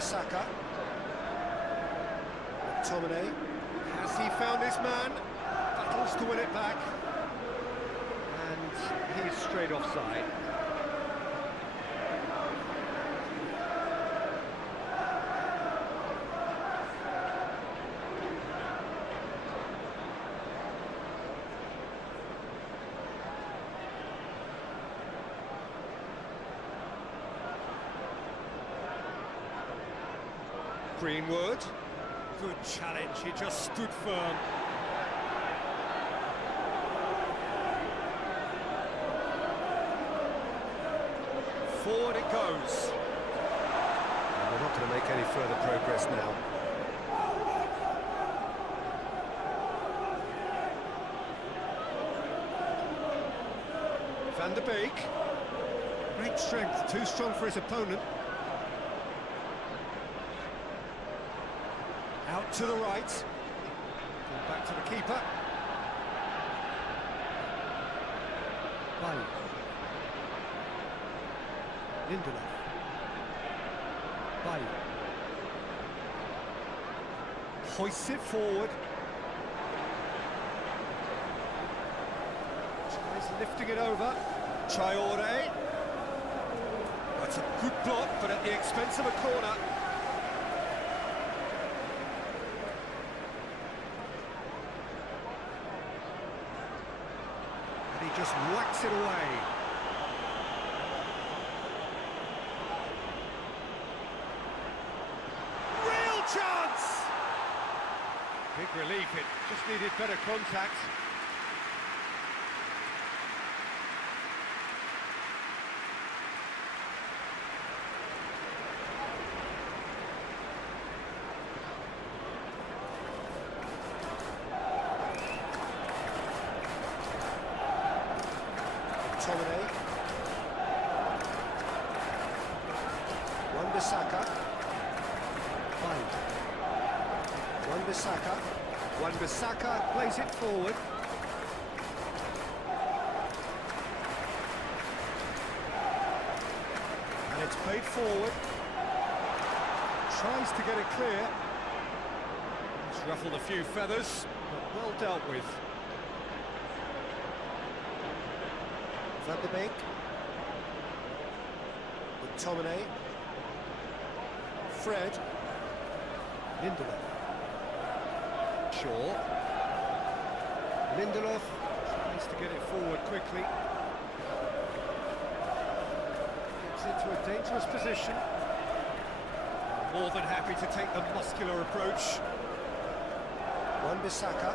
Wan-Bissaka. McTominay. Has he found his man? Battles to win it back. And he's straight offside. Greenwood, good challenge, he just stood firm. Forward it goes. And we're not going to make any further progress now. Van der Beek. Great strength, too strong for his opponent. Out to the right. Back to the keeper. Bailly. Lindelof. Bailly. Hoists it forward. Tries lifting it over. Traore. That's a good block, but at the expense of a corner. And he just whacks it away. Real chance! Big relief, it just needed better contact. McTominay. Wan-Bissaka. Wan-Bissaka. Wan-Bissaka plays it forward. And it's played forward. Tries to get it clear. It's ruffled a few feathers, but well dealt with. Van der Beek. McTominay. Fred. Lindelof. Shaw. Lindelof tries to get it forward quickly. Gets into a dangerous position. More than happy to take the muscular approach. Wan-Bissaka.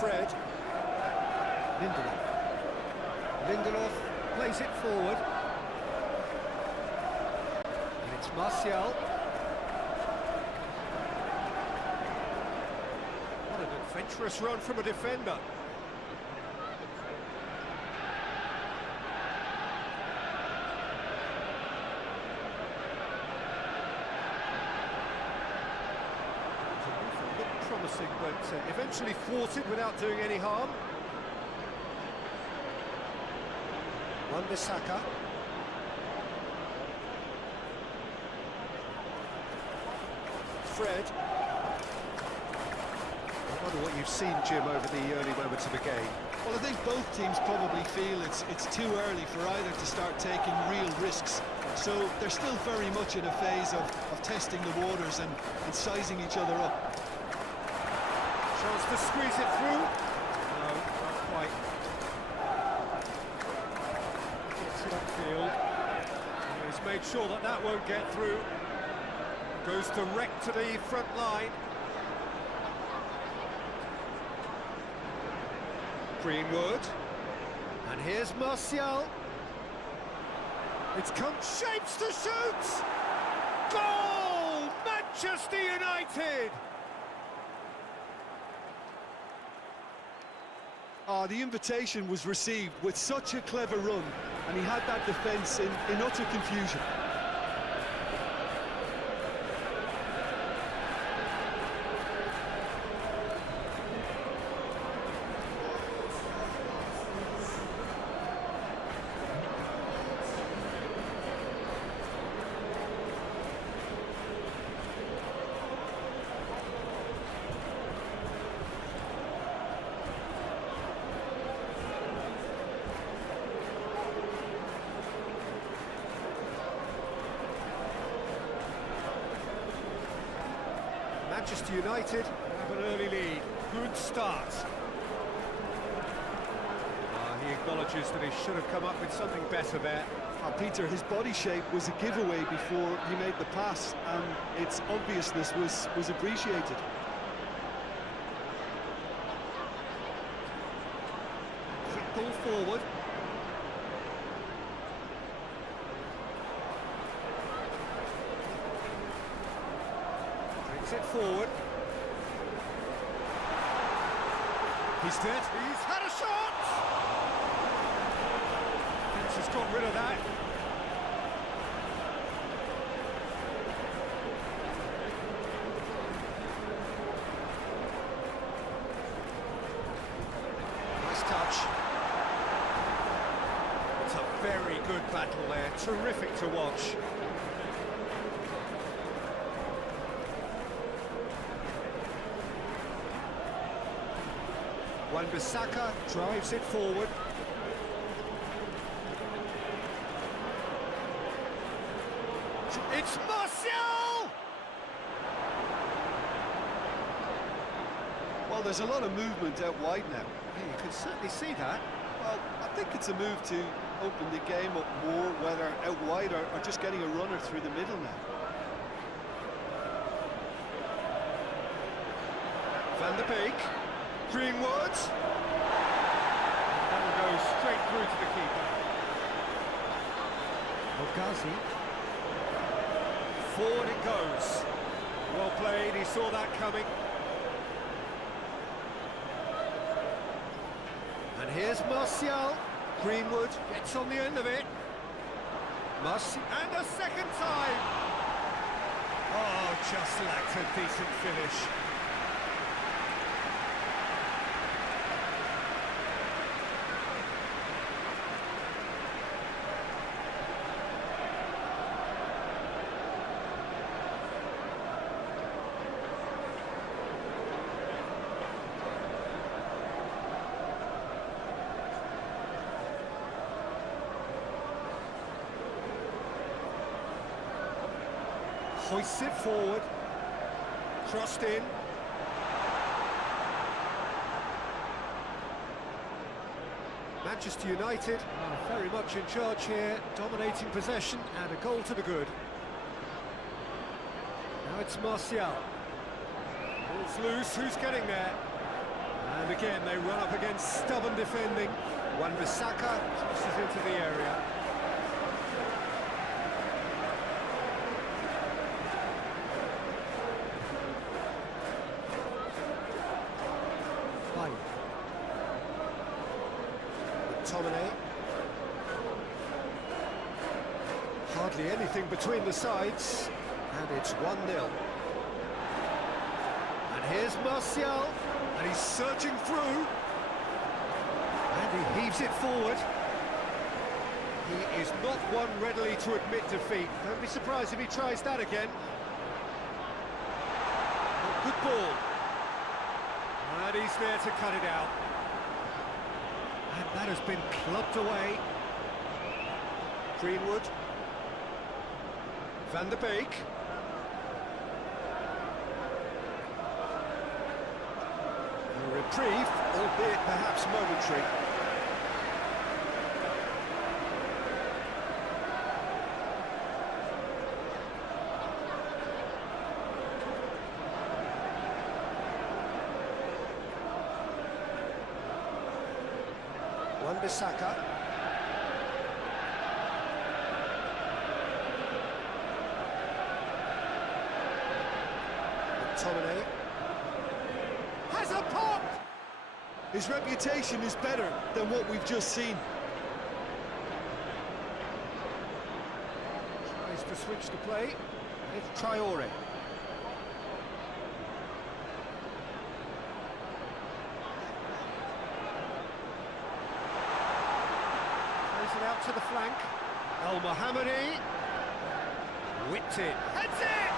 Fred. Lindelof. Lindelof plays it forward. And it's Martial. What an adventurous run from a defender. Looked promising, but eventually thwarted without doing any harm. Wan-Bissaka. Fred. I wonder what you've seen, Jim, over the early moments of the game. Well, I think both teams probably feel it's too early for either to start taking real risks. So they're still very much in a phase of testing the waters and sizing each other up. Chance to squeeze it through. No, not quite. Gets it upfield. He's made sure that that won't get through. Goes direct to the front line. Greenwood. And here's Martial. It's come shapes to shoot! Goal! Manchester United! The invitation was received with such a clever run, and he had that defence in utter confusion. Manchester United have an early lead. Good start. He acknowledges that he should have come up with something better there. Peter, his body shape was a giveaway before he made the pass, and its obviousness was appreciated. Quick ball forward. Brings it forward. He's dead. He's had a shot! Defence has got rid of that. Nice touch. It's a very good battle there. Terrific to watch. Wan-Bissaka drives it forward. It's Martial! Well, there's a lot of movement out wide now. Yeah, you can certainly see that. Well, I think it's a move to open the game up more, whether out wide or just getting a runner through the middle now. Van der Beek. Greenwood. That will go straight through to the keeper. Ogazi. Forward it goes. Well played, he saw that coming. And here's Martial. Greenwood gets on the end of it. Martial, and a second time. Oh, just lacked a decent finish. Hoists it forward, crossed in. Manchester United are very much in charge here, dominating possession and a goal to the good. Now it's Martial. Ball's loose, who's getting there? And again they run up against stubborn defending. Wan-Bissaka crosses into the area. McTominay. Hardly anything between the sides, and it's 1-0. And here's Martial, and he's surging through, and he heaves it forward. He is not one readily to admit defeat. Don't be surprised if he tries that again. A good ball. And he's there to cut it out. And that has been clubbed away. Greenwood. Van der Beek. A reprieve, albeit perhaps momentary. Wan-Bissaka. McTominay. Has a pop! His reputation is better than what we've just seen. Tries to switch the play. It's Traore. It out to the flank. El Mohammadi. Whipped it. Heads it!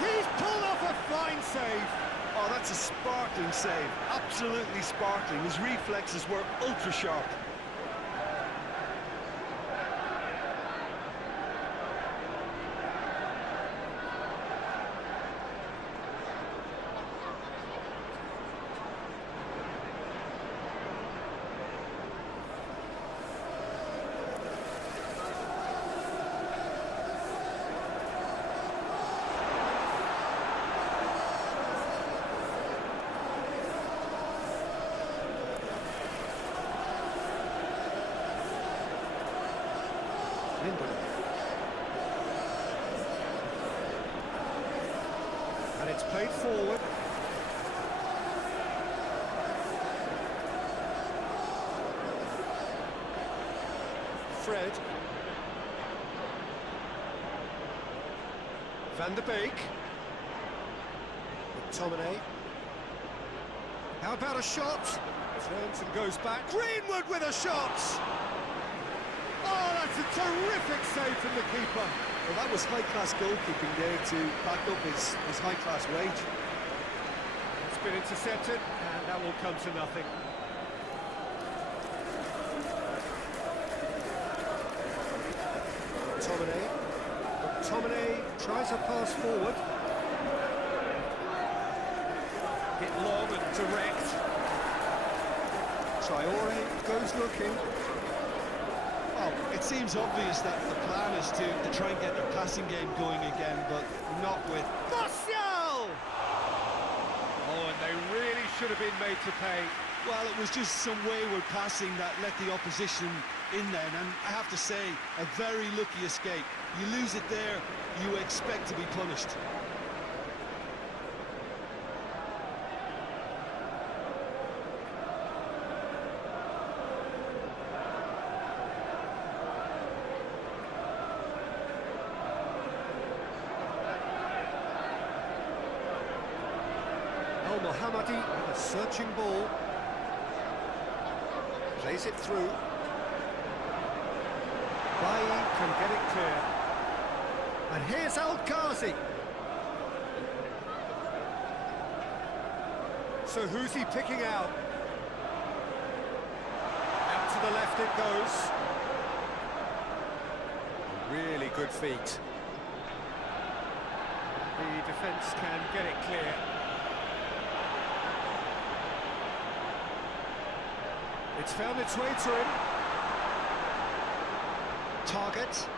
He's pulled off a fine save. Oh, that's a sparkling save. Absolutely sparkling. His reflexes were ultra sharp. And it's played forward. Fred. Van der Beek. McTominay. How about a shot? Turns and goes back. Greenwood with a shot! Oh, that's a terrific save from the keeper. Well, that was high-class goalkeeping there to back up his high-class wage. It's been intercepted, and that will come to nothing. McTominay tries a pass forward. Hit long and direct. Traore goes looking. Well, it seems obvious that the plan is to try and get their passing game going again, but not with... Martial! Oh, and they really should have been made to pay. Well, it was just some wayward passing that let the opposition in then, and I have to say, a very lucky escape. You lose it there, you expect to be punished. El Mohammadi with a searching ball. Plays it through. Bailly can get it clear. And here's Al Ghazi. So who's he picking out? Out to the left it goes. Really good feet. The defence can get it clear. It's found its way to him. Target.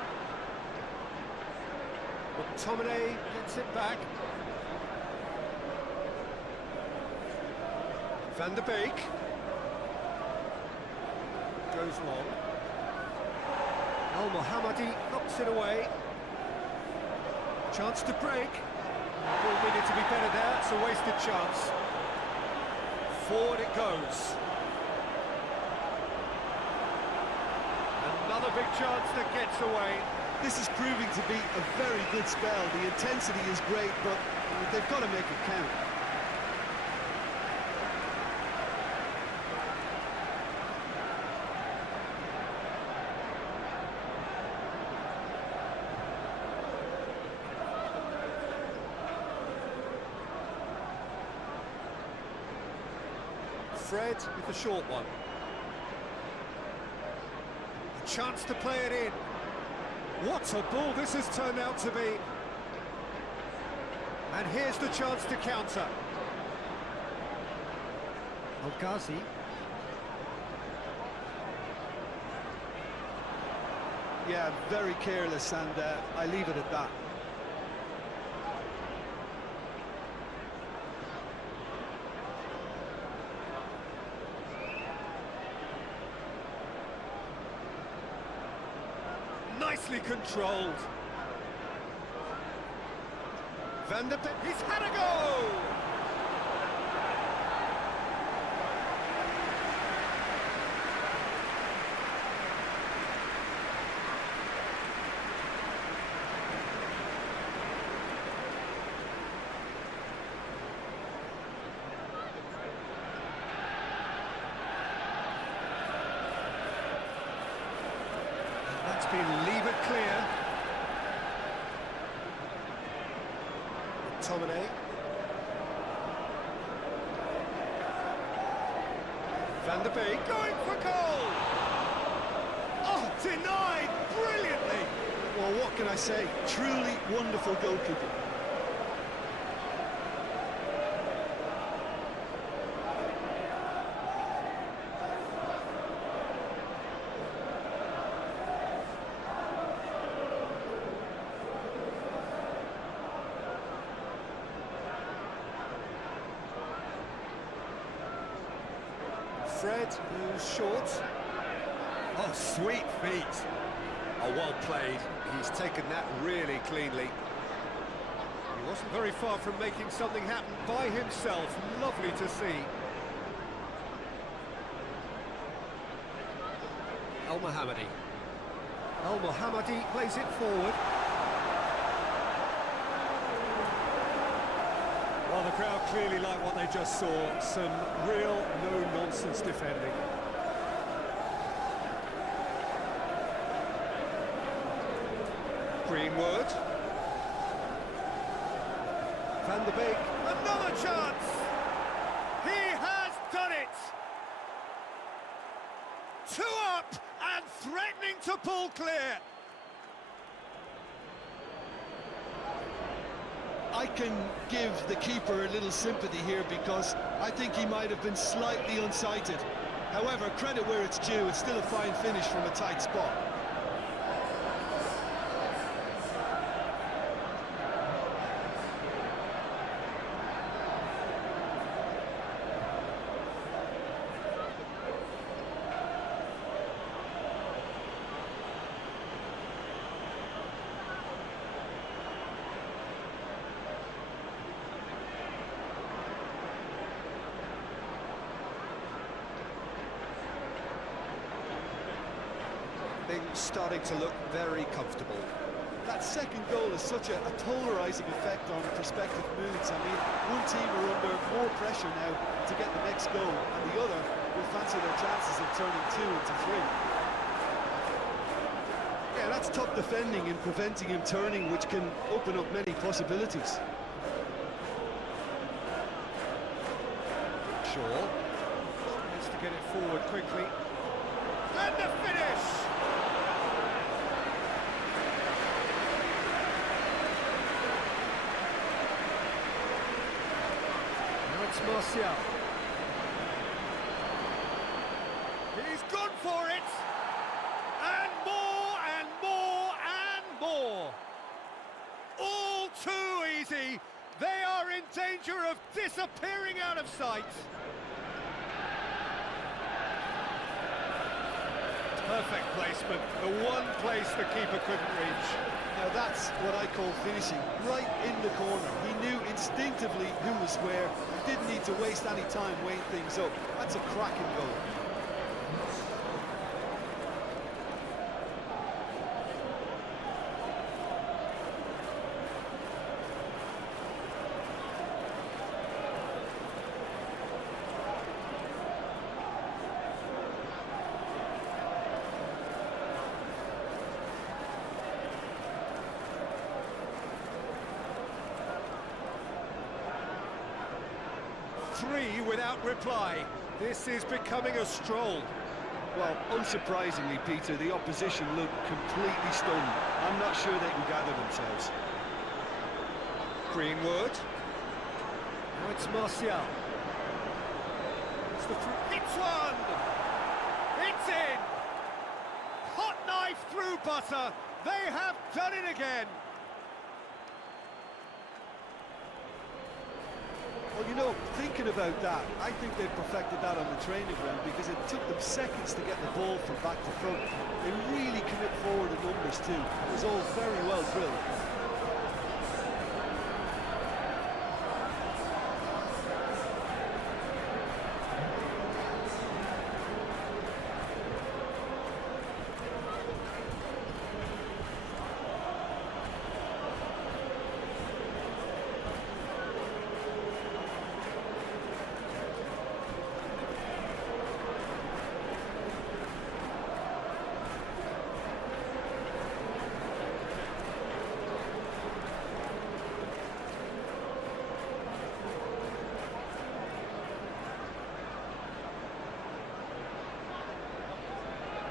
McTominay gets it back. Van der Beek. Goes long. Al Mohammadi knocks it away. Chance to break. Ball needed to be better there. It's a wasted chance. Forward it goes. Another big chance that gets away. This is proving to be a very good spell. The intensity is great, but they've got to make it count. Fred with the short one. A chance to play it in. What a ball this has turned out to be. And here's the chance to counter. El Ghazi. Yeah, very careless, and I leave it at that. Nicely controlled. Van der Beek, he's had a go! That's been levered clear. McTominay. Van der Beek going for goal! Oh, denied brilliantly! Well, what can I say? Truly wonderful goalkeeping. Fred, who's short. Oh, Oh, sweet feet. Oh, well played. He's taken that really cleanly. He wasn't very far from making something happen by himself. Lovely to see. Al Mohammadi. Al Mohammadi plays it forward. Well, the crowd clearly like what they just saw. Some real no-nonsense defending. Greenwood. Van der Beek. Another chance! He has done it! 2 up and threatening to pull clear. I can give the keeper a little sympathy here because I think he might have been slightly unsighted. However, credit where it's due, it's still a fine finish from a tight spot. Things starting to look very comfortable. That second goal has such a polarising effect on prospective moods. I mean, one team are under more pressure now to get the next goal, and the other will fancy their chances of turning 2 into 3. Yeah, that's top defending and preventing him turning, which can open up many possibilities. Shaw needs to get it forward quickly. And the finish! Now it's Martial. He's gone for it! And more and more and more! All too easy! They are in danger of disappearing out of sight! Perfect placement, the one place the keeper couldn't reach. Now that's what I call finishing, right in the corner. He knew instinctively who was where, didn't need to waste any time weighing things up. That's a cracking goal. Three without reply. This is becoming a stroll. Well, unsurprisingly, Peter, the opposition look completely stunned. I'm not sure they can gather themselves. Greenwood. Now it's Martial. It's the it's one! It's in! Hot knife through butter. They have done it again. Well, you know, thinking about that, I think they perfected that on the training ground because it took them seconds to get the ball from back to front. They really commit forward in numbers too. It was all very well drilled.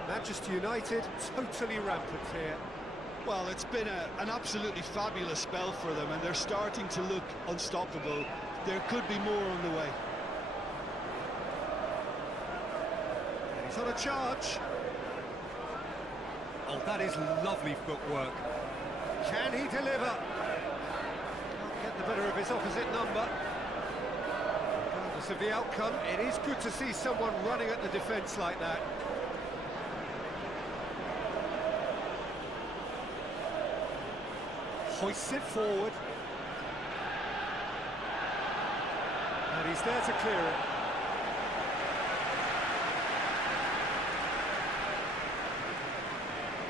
Manchester United totally rampant here. Well, it's been an absolutely fabulous spell for them, and they're starting to look unstoppable. There could be more on the way. And he's on a charge. Oh, that is lovely footwork. Can he deliver? Can't get the better of his opposite number. Regardless of the outcome, it is good to see someone running at the defence like that. hoists it forward. And he's there to clear it.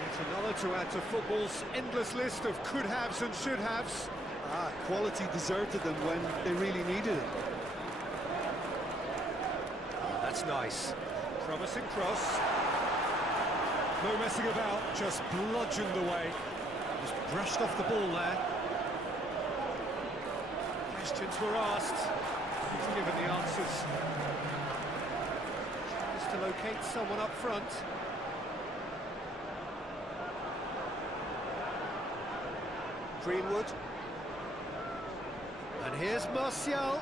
It's another to add to football's endless list of could-haves and should-haves. Quality deserted them when they really needed it. Oh, that's nice. Promising cross. No messing about, just bludgeoned away. Just brushed off the ball there. Questions were asked. He's given the answers. Tries to locate someone up front. Greenwood. And here's Martial.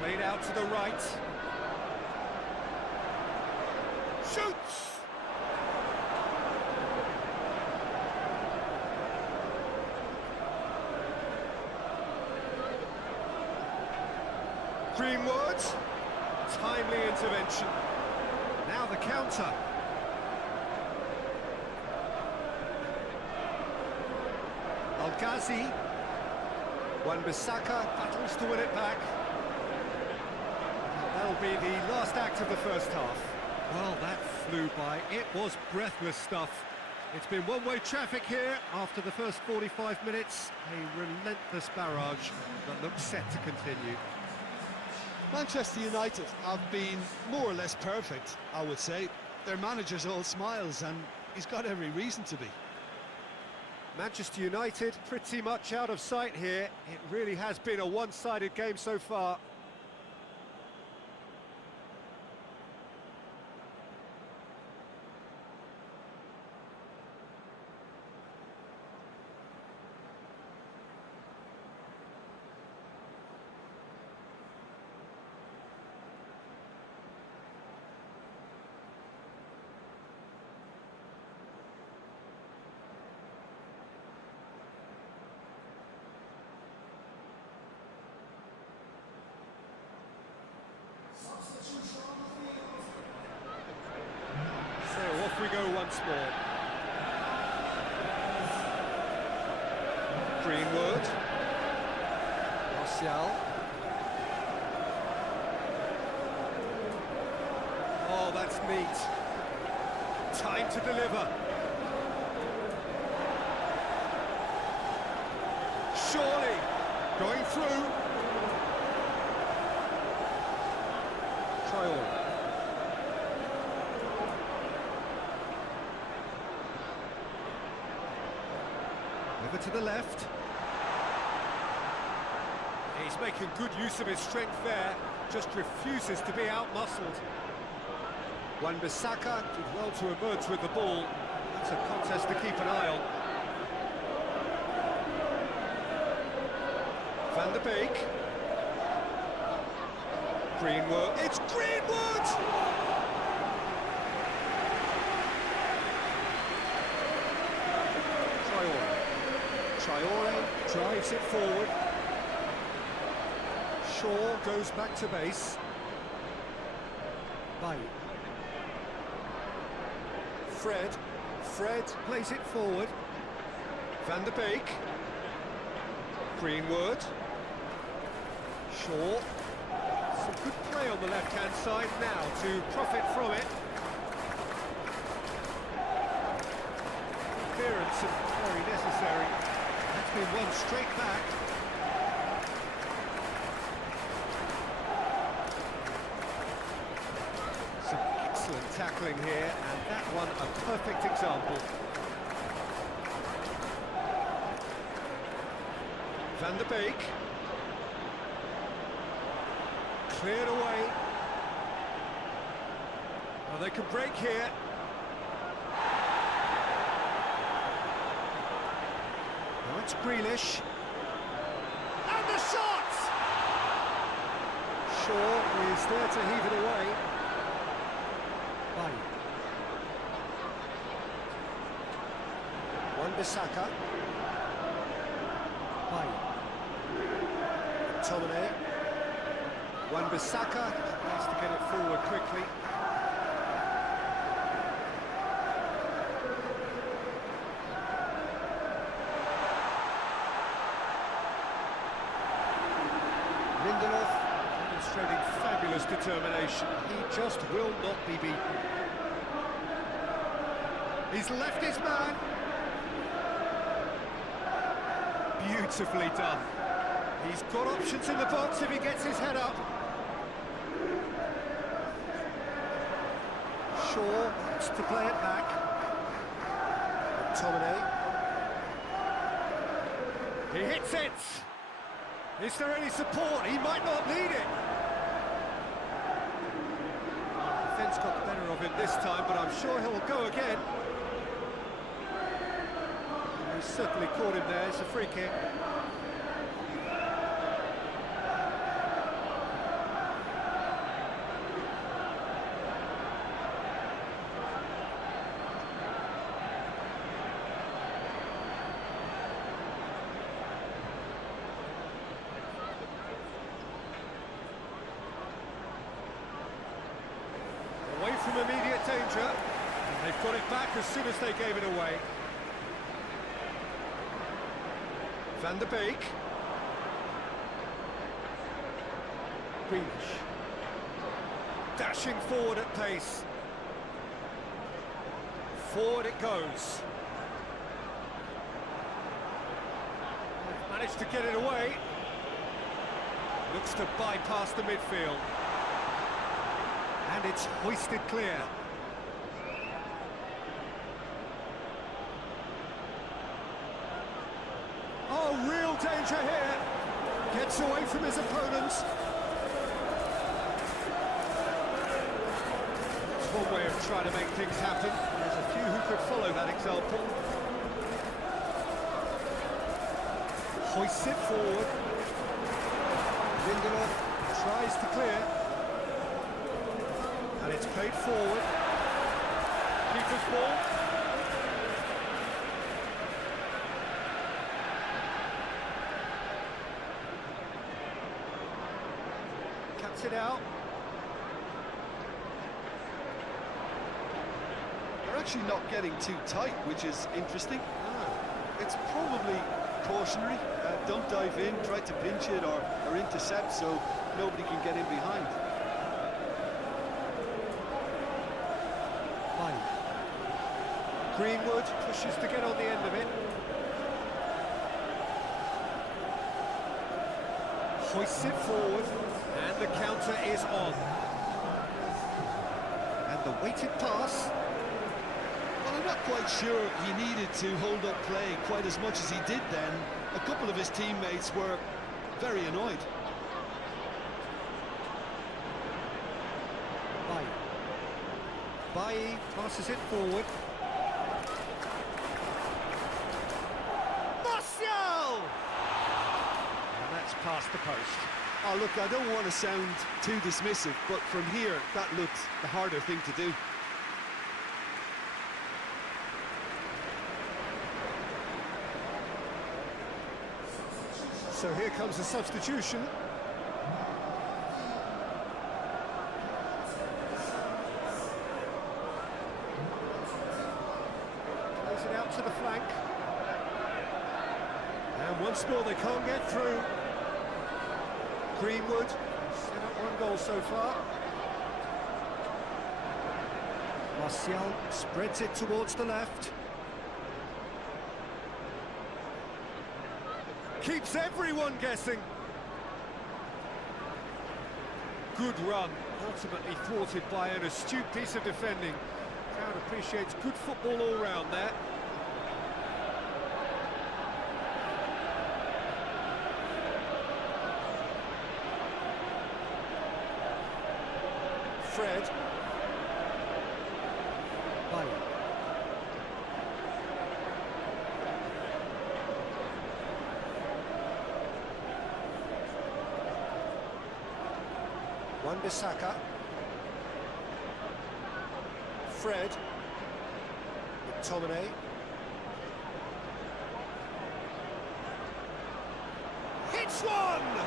Played out to the right. Shoots! Greenwood. Timely intervention. Now the counter. Al-Ghazi. Wan-Bissaka battles to win it back. That'll be the last act of the first half. Well, that flew by. It was breathless stuff. It's been one-way traffic here after the first 45 minutes. A relentless barrage that looks set to continue. Manchester United have been more or less perfect, I would say. Their manager's all smiles, and he's got every reason to be. Manchester United pretty much out of sight here. It really has been a one-sided game so far. So off we go once more. Greenwood. Martial. Oh, that's neat. Time to deliver. Surely going through. Traore. Over to the left. He's making good use of his strength there, just refuses to be out-muscled. Wan-Bissaka did well to emerge with the ball. That's a contest to keep an eye on. Van der Beek. Greenwood. It's Greenwood! Traore drives it forward. Shaw goes back to base. Baye. Fred plays it forward. Van der Beek. Greenwood. Shaw. Some good play on the left-hand side now to profit from it. Clearance very necessary. That's been won straight back. Some excellent tackling here, and that one a perfect example. Van der Beek. Cleared away. Well, they can break here. Now it's Grealish. And the shot! Shaw is there to heave it away. Baye. Wan-Bissaka. Baye. McTominay. Wan-Bissaka has to get it forward quickly. Lindelof demonstrating fabulous determination. He just will not be beaten. He's left his man. Beautifully done. He's got options in the box if he gets his head up. Shaw wants to play it back. McTominay. He hits it. Is there any support? He might not need it. Defence got the better of him this time, but I'm sure he'll go again. He certainly caught him there. It's a free kick. Away from immediate danger, and they've got it back as soon as they gave it away. Van der Beek. Greenish. Dashing forward at pace. Forward it goes. They've managed to get it away. Looks to bypass the midfield. And it's hoisted clear. Oh, real danger here. Gets away from his opponents. It's one way of trying to make things happen. There's a few who could follow that example. Hoists it forward. Lindelof tries to clear. And it's played forward. Keeper's ball. Cuts it out. They're actually not getting too tight, which is interesting. It's probably cautionary. Don't dive in, try to pinch it or intercept so nobody can get in behind. Greenwood pushes to get on the end of it. Hoists it forward, and the counter is on. And the weighted pass. Well, I'm not quite sure he needed to hold up play quite as much as he did then. A couple of his teammates were very annoyed. Bailly passes it forward. And that's past the post. Oh, look, I don't want to sound too dismissive, but from here, that looked the harder thing to do. So here comes a substitution. Plays it out to the flank. And once more they can't get through. Greenwood set up one goal so far. Martial spreads it towards the left. Keeps everyone guessing. Good run, ultimately thwarted by an astute piece of defending. Crowd appreciates good football all round there. Fred. Bailly. Wan-Bissaka. Fred. McTominay. Hits one!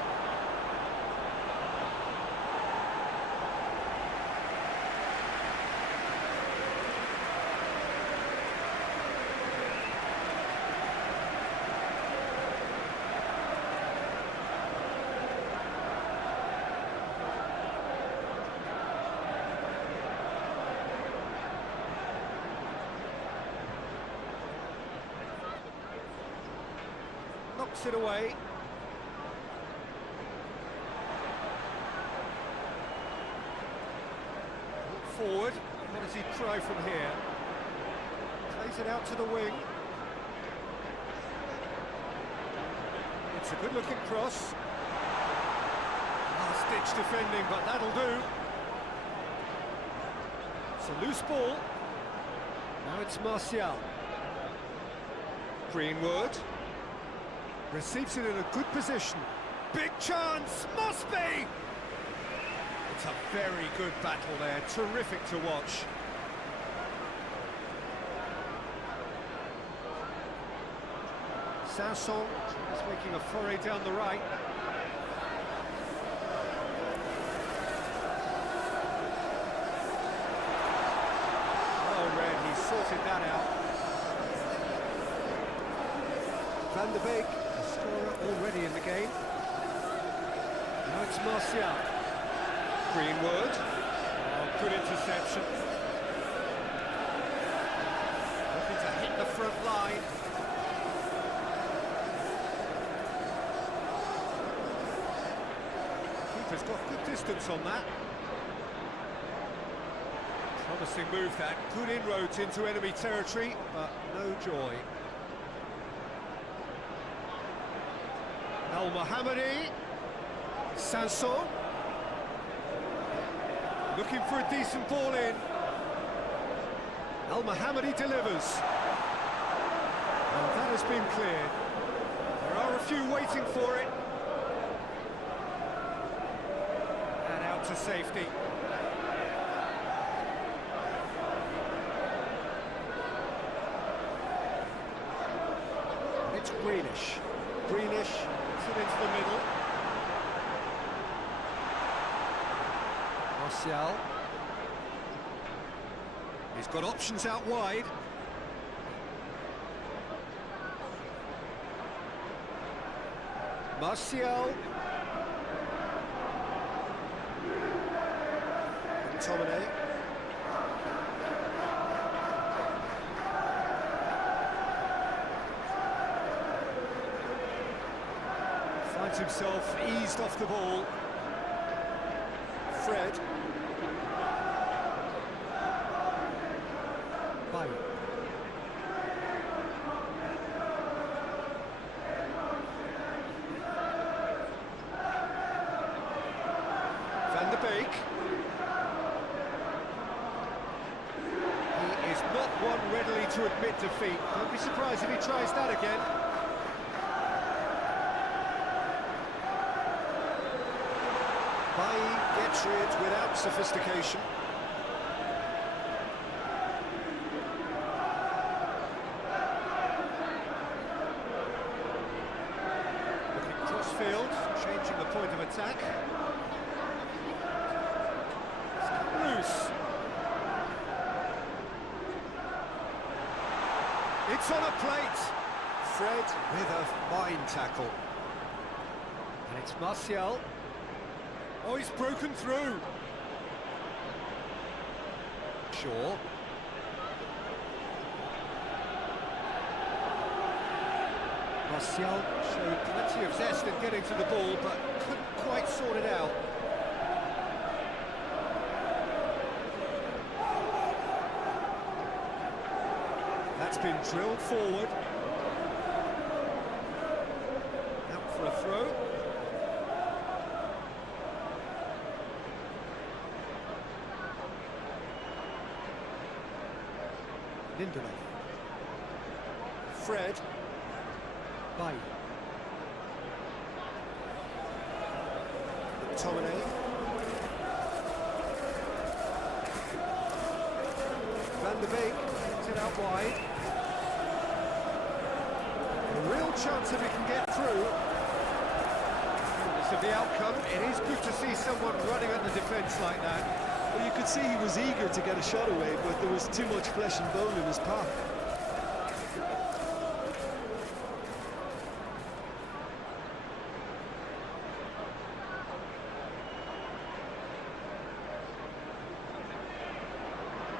knocks it away. Look forward. What does he try from here? Plays it out to the wing. It's a good-looking cross. Last-ditch defending, but that'll do. It's a loose ball. Now it's Martial. Greenwood. Receives it in a good position. Big chance! Must be! It's a very good battle there. Terrific to watch. Aston is making a foray down the right. Well read, he sorted that out. Van der Beek, a scorer already in the game. Now it's Martial. Greenwood. Oh, good interception. Looking to hit the front line. Keeper's got good distance on that. Promising move that. Good inroads into enemy territory, but no joy. Al Mohammadi. Sanson. Looking for a decent ball in. Al Mohammadi delivers. And that has been cleared. There are a few waiting for it. And out to safety. It's Greenish. Greenish puts it into the middle. Martial. He's got options out wide. Martial. McTominay. Finds himself eased off the ball. Fred. Bayu. Van der Beek. He is not one readily to admit defeat. Don't be surprised if he tries that again. Bayu gets rid without sophistication. Looking cross-field, changing the point of attack. It's loose. It's on a plate. Fred with a fine tackle. And it's Martial. Oh, he's broken through. Shaw. Martial showed plenty of zest in getting to the ball, but couldn't quite sort it out. That's been drilled forward. Out for a throw. Lindelof. Fred. Bayu. McTominay. Van der Beek gets it out wide. A real chance that he can get through. Regardless of the outcome, it is good to see someone running at the defence like that. Well, you could see he was eager to get a shot away, but there was too much flesh and bone in his path.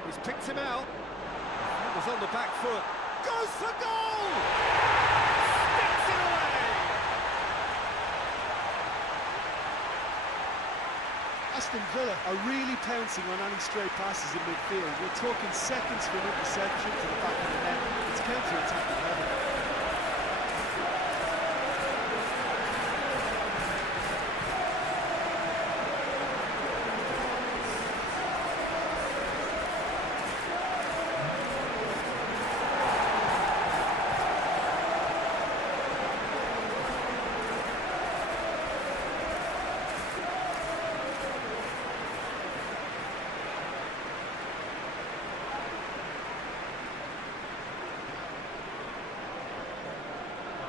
He's picked him out. He was on the back foot. Goes for goal! Sticks it away! Aston Villa are really pouncing on any stray passes in midfield. We're talking seconds from interception to the back of the net. It's counter-attacking heavy.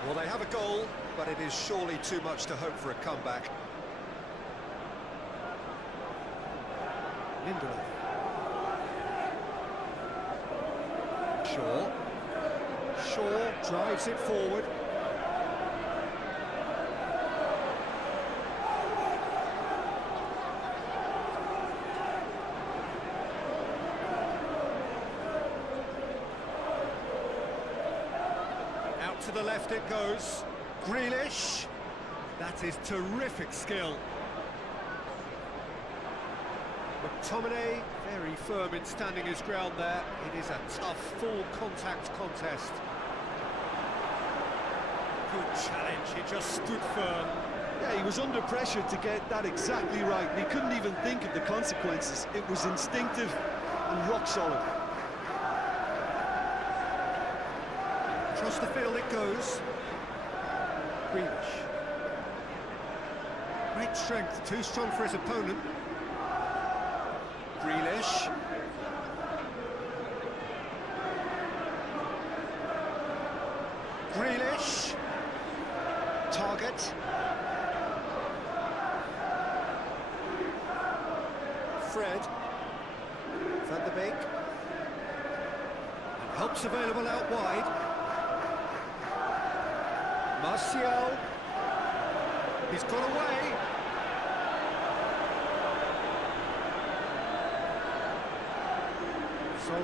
Well, they have a goal, but it is surely too much to hope for a comeback. Lindelof. Shaw drives it forward. To the left it goes. Grealish. That is terrific skill. McTominay, very firm in standing his ground there. It is a tough, full contact contest. Good challenge, he just stood firm. Yeah, he was under pressure to get that exactly right, and he couldn't even think of the consequences. It was instinctive and rock solid. Across the field it goes. Grealish. Great strength, too strong for his opponent. Grealish. Grealish. Target. Fred. Van der Beek. And help's available out wide. Martial, he's got away.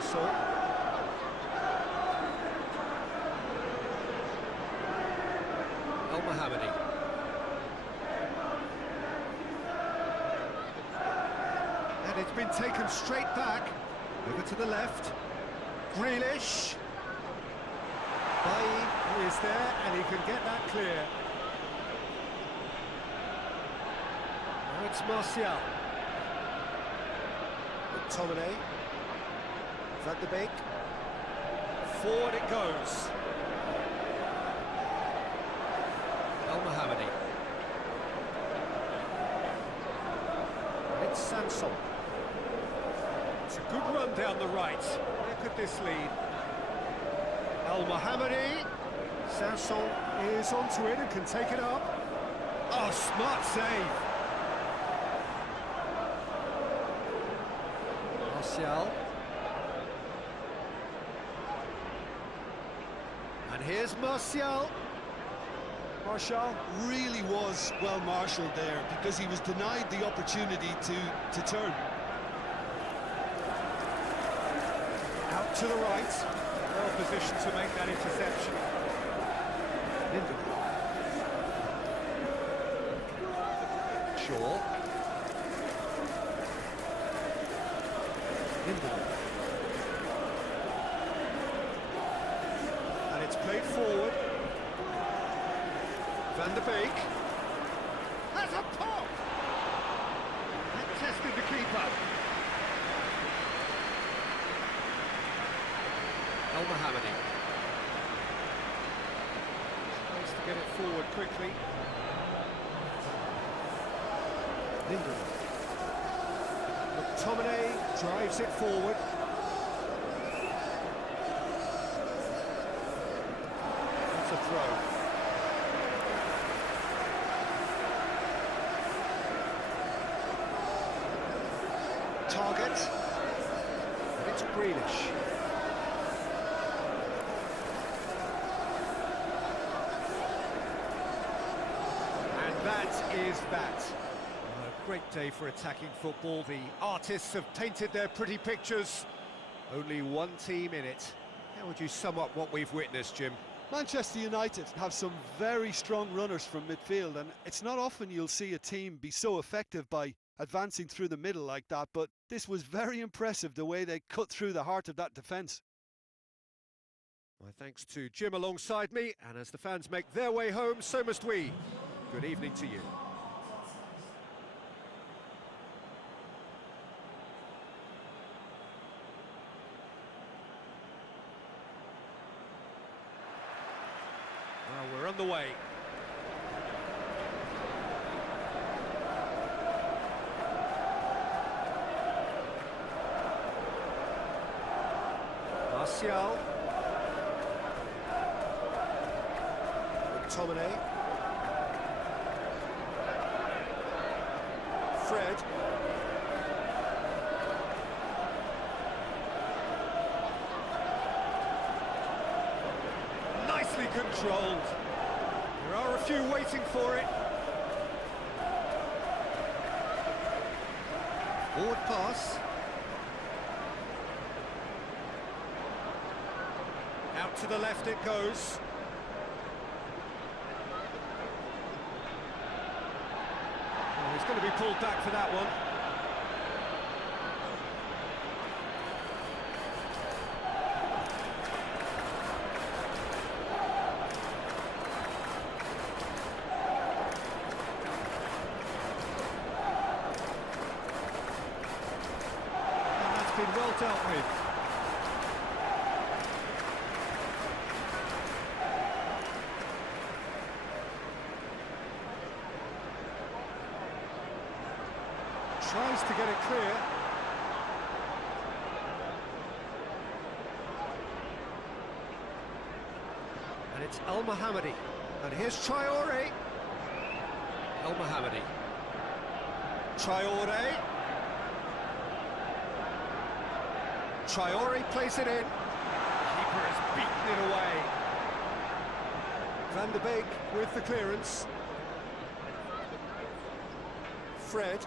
So. Al-Mohammadi. And it's been taken straight back. Over to the left. Grealish. Bailly is there, and he can get that clear. Now it's Martial. McTominay. Van der Beek. Forward it goes. Al-Mohammadi. It's Sanson. It's a good run down the right. Where could this lead? Al-Mohammadi. Sanson is onto it and can take it up. Oh, smart save. Martial. And here's Martial. Martial really was well marshalled there because he was denied the opportunity to turn. Out to the right. Well positioned to make that interception. Lindelof. Shaw. Lindelof. And it's played forward. Van der Beek. Has a pop! That tested the keeper. Al-Mohammadi. Tries to get it forward quickly. Lindelof. McTominay drives it forward. That's a throw. Target. And it's Grealish. That is that. A great day for attacking football. The artists have painted their pretty pictures. Only one team in it. How would you sum up what we've witnessed, Jim? Manchester United have some very strong runners from midfield, and it's not often you'll see a team be so effective by advancing through the middle like that, but this was very impressive the way they cut through the heart of that defence. My thanks to Jim alongside me, and as the fans make their way home, so must we. Good evening to you. Well, we're on the way. Martial. McTominay. Fred. Nicely controlled. There are a few waiting for it. Forward pass. Out to the left it goes. Oh, he's going to be pulled back for that one. And that's been well dealt with. Tries to get it clear. And it's Al Mohammadi. And here's Traore. Al Mohammadi. Traore. Traore plays it in. Keeper has beaten it away. Van der Beek with the clearance. Fred.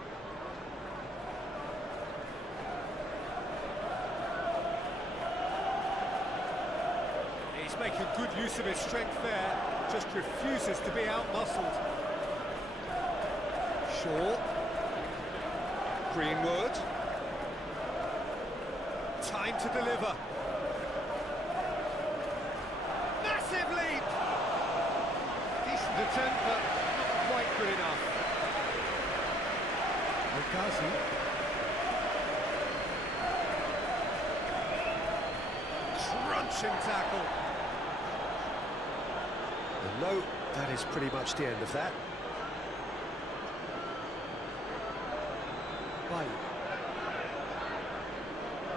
He's making good use of his strength there, just refuses to be out-muscled. Shaw. Greenwood. Time to deliver. Massive leap! Decent attempt, but not quite good enough. Okazi. Crunching tackle. And no, that is pretty much the end of that.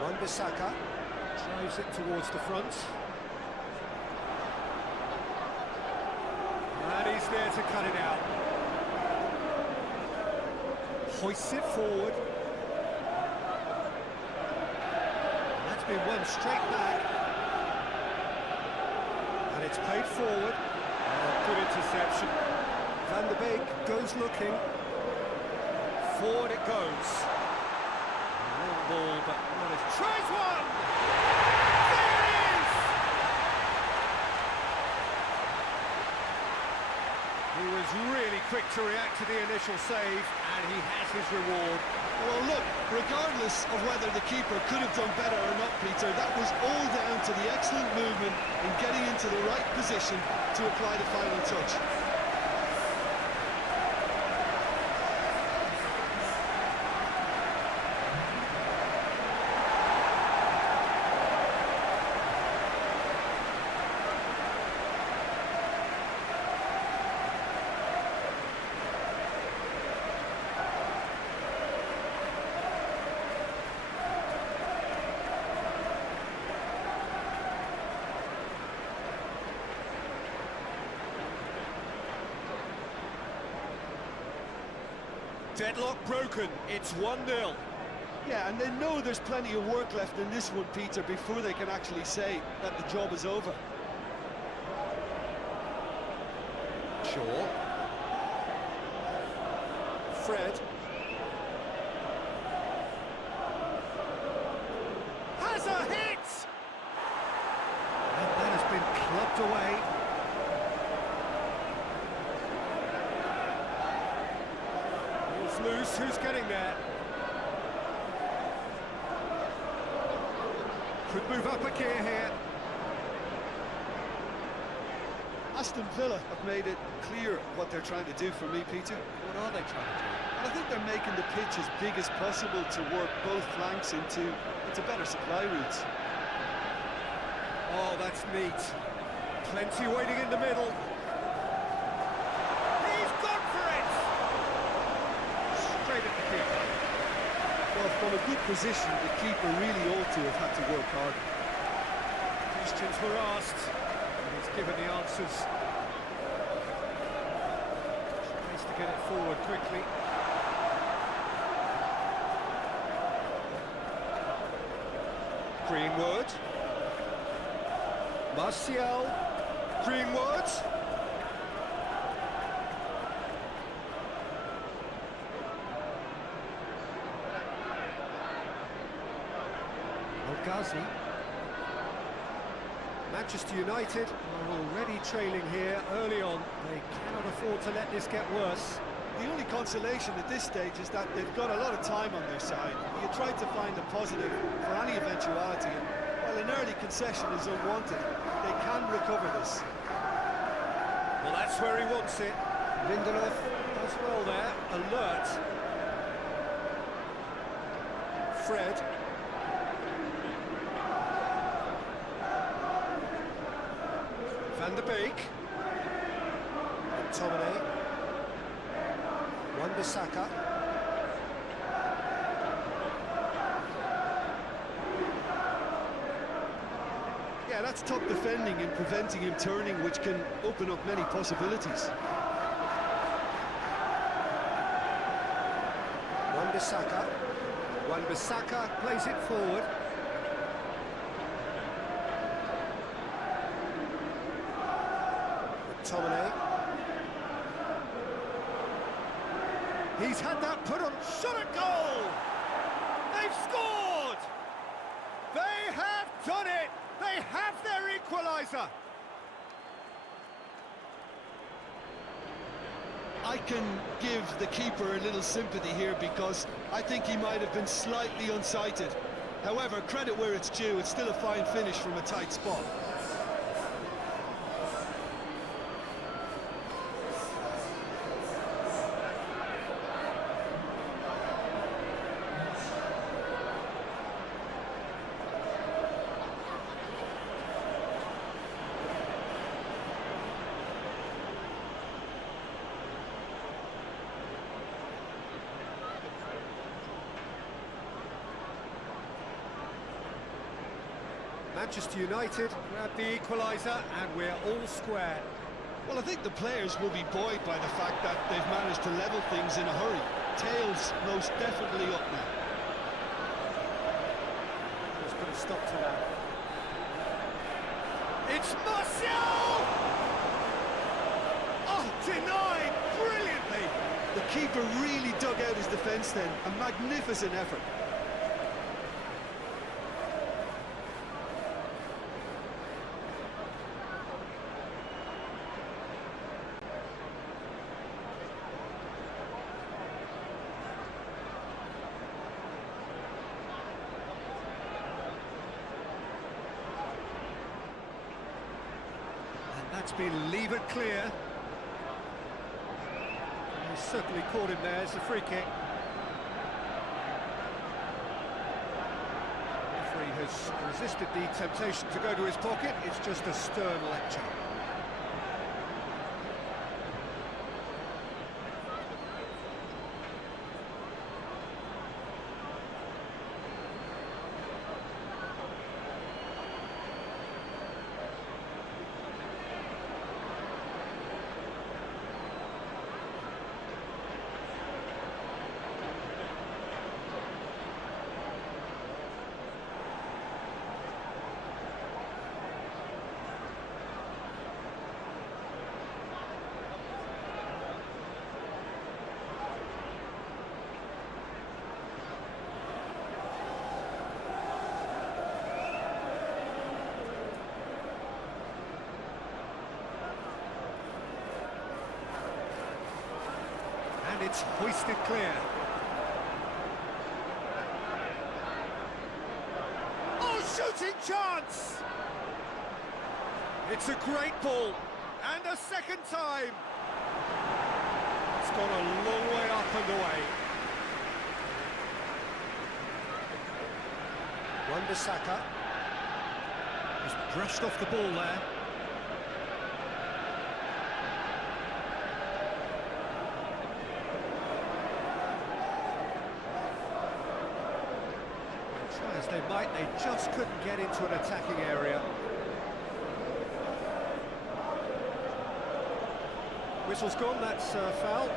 Wan-Bissaka drives it towards the front. And he's there to cut it out. Hoists it forward. And that's been won straight back. And it's played forward. Oh, good interception. Van der Beek goes looking. Forward it goes. Long ball, but not as... Tries one! There it is! He was really quick to react to the initial save, and he has his reward. Well, look, regardless of whether the keeper could have done better or not, Peter, that was all down to the excellent movement in getting into the right position to apply the final touch. Deadlock broken, it's 1-0. Yeah, and they know there's plenty of work left in this one, Peter, before they can actually say that the job is over. Shaw. Fred. Has a hit! And that has been clubbed away. Loose. Who's getting there? Could move up a gear here. Aston Villa have made it clear what they're trying to do for me, Peter. What are they trying to do? And I think they're making the pitch as big as possible to work both flanks into better supply routes. Oh, that's neat. Plenty waiting in the middle. He's gone for it! Straight at the keeper. Well, from a good position, the keeper really ought to have had to work hard. Questions were asked, and he's given the answers. Tries to get it forward quickly. Greenwood. Martial. Greenwood. Al-Ghazi. Manchester United are already trailing here early on. They cannot afford to let this get worse. The only consolation at this stage is that they've got a lot of time on their side. You try to find a positive for any eventuality, and while an early concession is unwanted, they can recover this. Well, that's where he wants it. Lindelof does well there, alert. Fred. Van der Beek. McTominay. Wan-Bissaka. Yeah, that's top defending and preventing him turning, which can open up many possibilities. Wan-Bissaka. Wan-Bissaka plays it forward. McTominay. He's had that put on. Shot at goal! They've scored! They have done it! They have their equaliser! I can give the keeper a little sympathy here because I think he might have been slightly unsighted. However, credit where it's due, it's still a fine finish from a tight spot. Manchester United grab the equaliser and we're all square. Well, I think the players will be buoyed by the fact that they've managed to level things in a hurry. Tails most definitely up now. Let's put a stop to that. It's Martial! Oh, denied brilliantly! The keeper really dug out his defence then. A magnificent effort. That's been levered clear. He certainly caught him there. It's a free kick. The referee has resisted the temptation to go to his pocket. It's just a stern lecture. And it's hoisted clear. shooting chance! It's a great ball, and a second time! It's gone a long way up and away. Wan-Bissaka. He's brushed off the ball there. Try as they might, they just couldn't get into an attacking area. Whistle's gone, that's foul.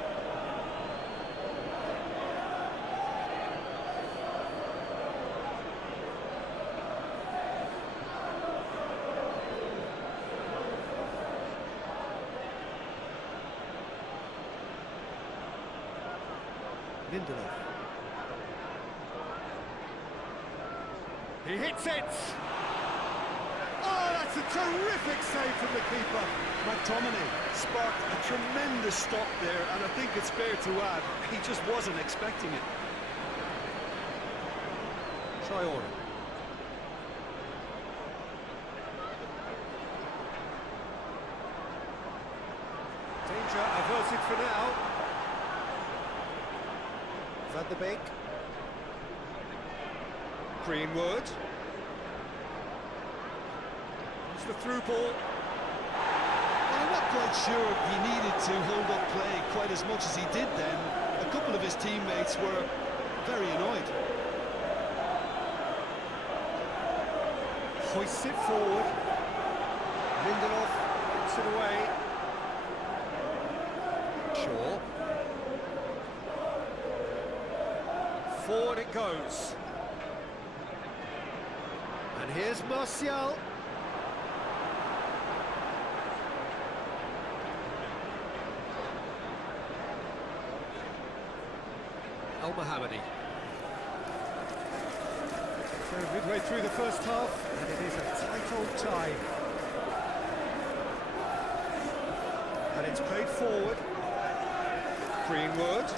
Lindelof. He hits it! Oh, that's a terrific save from the keeper. McTominay sparked a tremendous stop there, and I think it's fair to add, he just wasn't expecting it. Traore. Danger averted for now. Van der Beek. Greenwood. It's the through ball. I'm not quite sure he needed to hold up play quite as much as he did then. A couple of his teammates were very annoyed. Hoists it forward. Lindelof gets it away. Shaw. Forward it goes. And here's Martial. Al-Mohammadi. So midway through the first half, and it is a tight old tie. And it's played forward. Greenwood.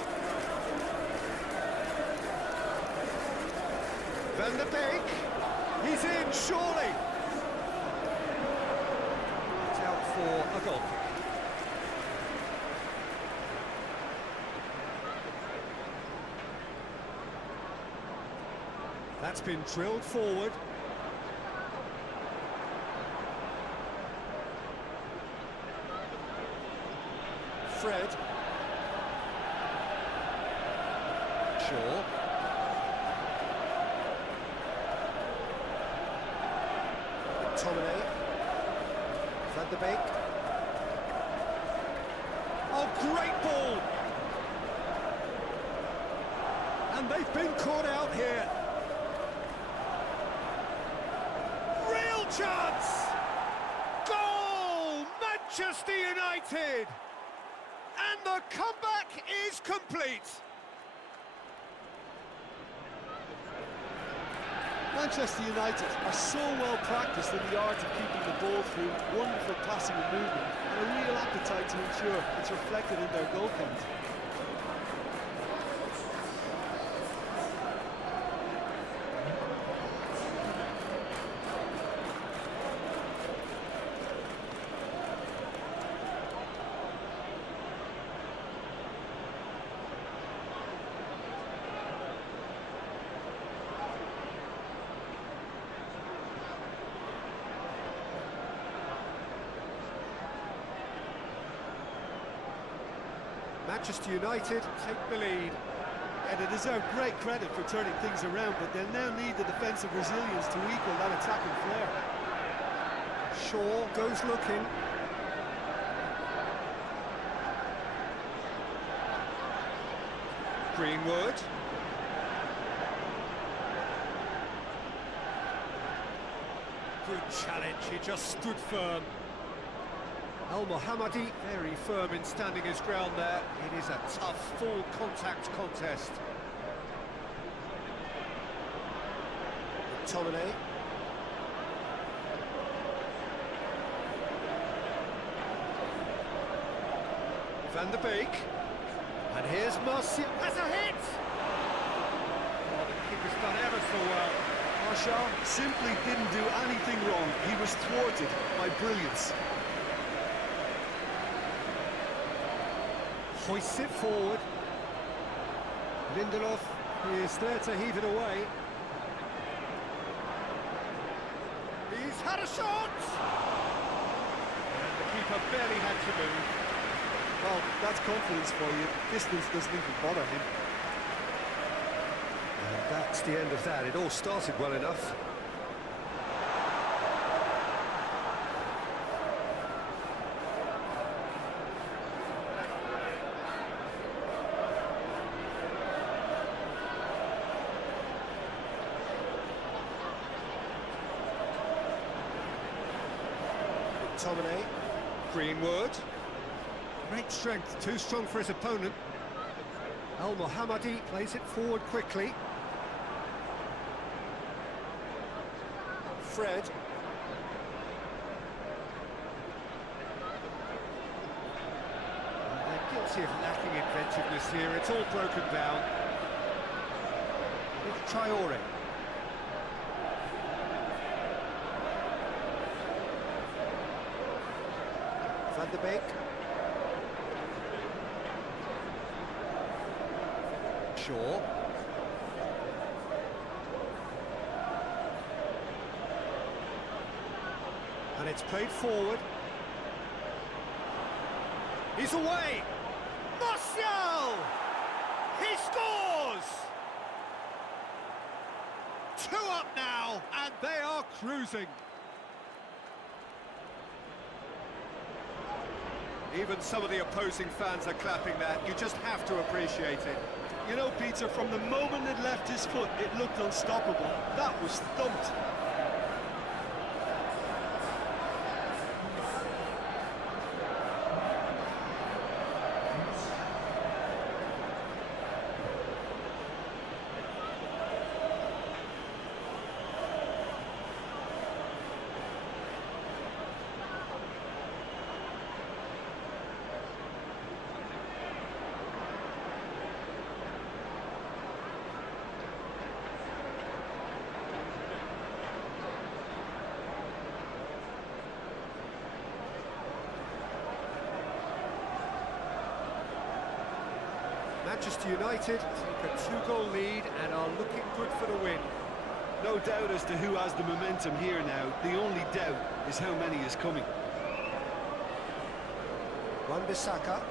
Van der Beek. He's in, surely. It's out for a goal kick. That's been drilled forward. Fred. Shaw. McTominay. Van der Beek. Oh, great ball! And they've been caught out here. Real chance! Goal! Manchester United! And the comeback is complete. Manchester United are so well practiced in the art of keeping the ball through, wonderful passing and movement, and a real appetite to ensure it's reflected in their goal count. Manchester United take the lead. And they deserve great credit for turning things around, but they'll now need the defensive resilience to equal that attacking flair. Shaw goes looking. Greenwood. Good challenge, he just stood firm. Al-Mohammadi, very firm in standing his ground there. It is a tough, full contact contest. McTominay. Van der Beek. And here's Martial. Has a hit! Oh, the keeper's done ever so well. Marshall simply didn't do anything wrong. He was thwarted by brilliance. Hoists it forward. Lindelof is there to heave it away. He's had a shot! And the keeper barely had to move. Well, that's confidence for you. Distance doesn't even bother him. And that's the end of that. It all started well enough. McTominay, Greenwood. Great strength, too strong for his opponent. Al Mohammadi plays it forward quickly. Fred. They're guilty of lacking inventiveness here. It's all broken down. It's Traore. Van de Beek. Shaw. And it's played forward. He's away! Martial! He scores! 2 up now, and they are cruising. Even some of the opposing fans are clapping that. You just have to appreciate it. You know, Peter, from the moment it left his foot, it looked unstoppable. That was thumped. Manchester United take a 2-goal lead and are looking good for the win. No doubt as to who has the momentum here now. The only doubt is how many is coming. Wan-Bissaka.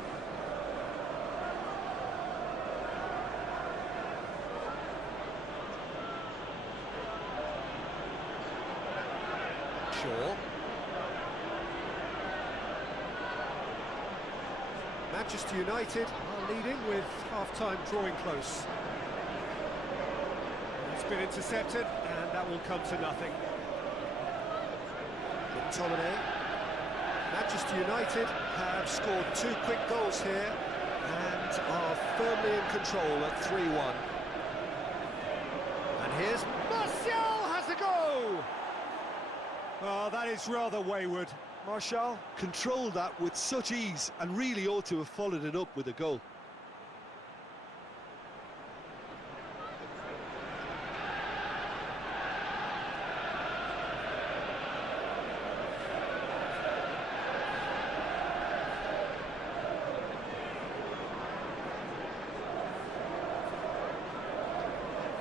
Shaw. Manchester United are leading with half-time drawing close. It's been intercepted, and that will come to nothing. McTominay. Manchester United have scored 2 quick goals here and are firmly in control at 3-1. And here's Martial has a go! Oh, that is rather wayward. Martial controlled that with such ease and really ought to have followed it up with a goal.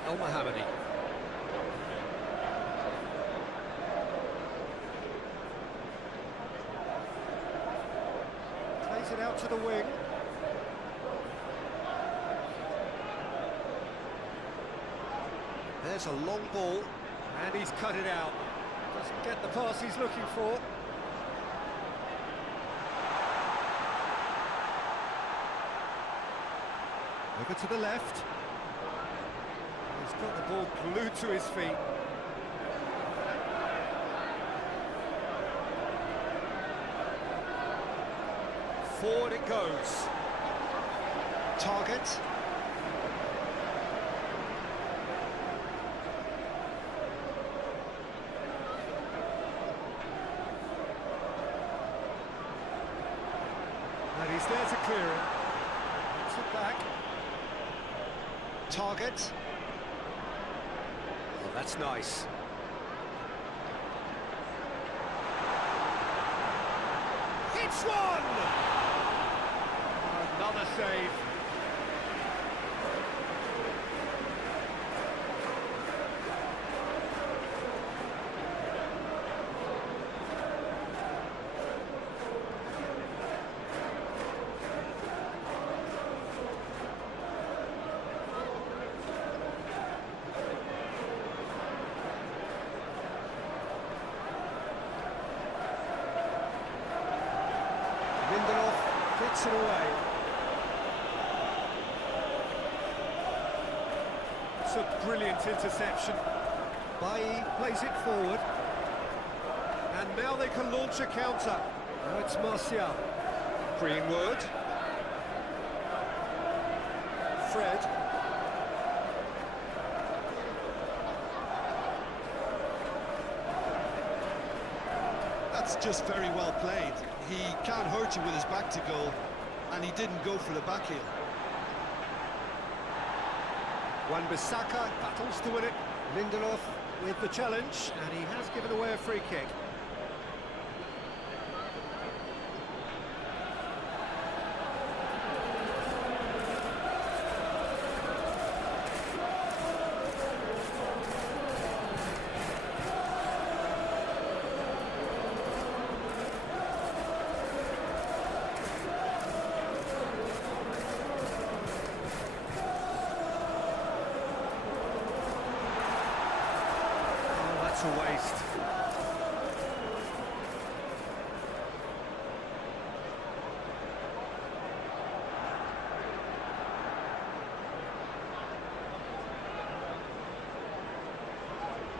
Al Mohammadi. Plays it out to the wing. There's a long ball, and he's cut it out. Doesn't get the pass he's looking for. Over to the left. He's got the ball glued to his feet. Forward it goes. Target. And he's there to clear it. Puts it back. Target. That's nice. It's one! Another save. Gets it away. It's a brilliant interception. Bailly plays it forward. And now they can launch a counter. Now it's Martial. Greenwood. Fred. That's just very well played. He can't hurt you with his back to goal, and he didn't go for the back heel. Wan-Bissaka battles to win it. Lindelof with the challenge, and he has given away a free kick. A waste.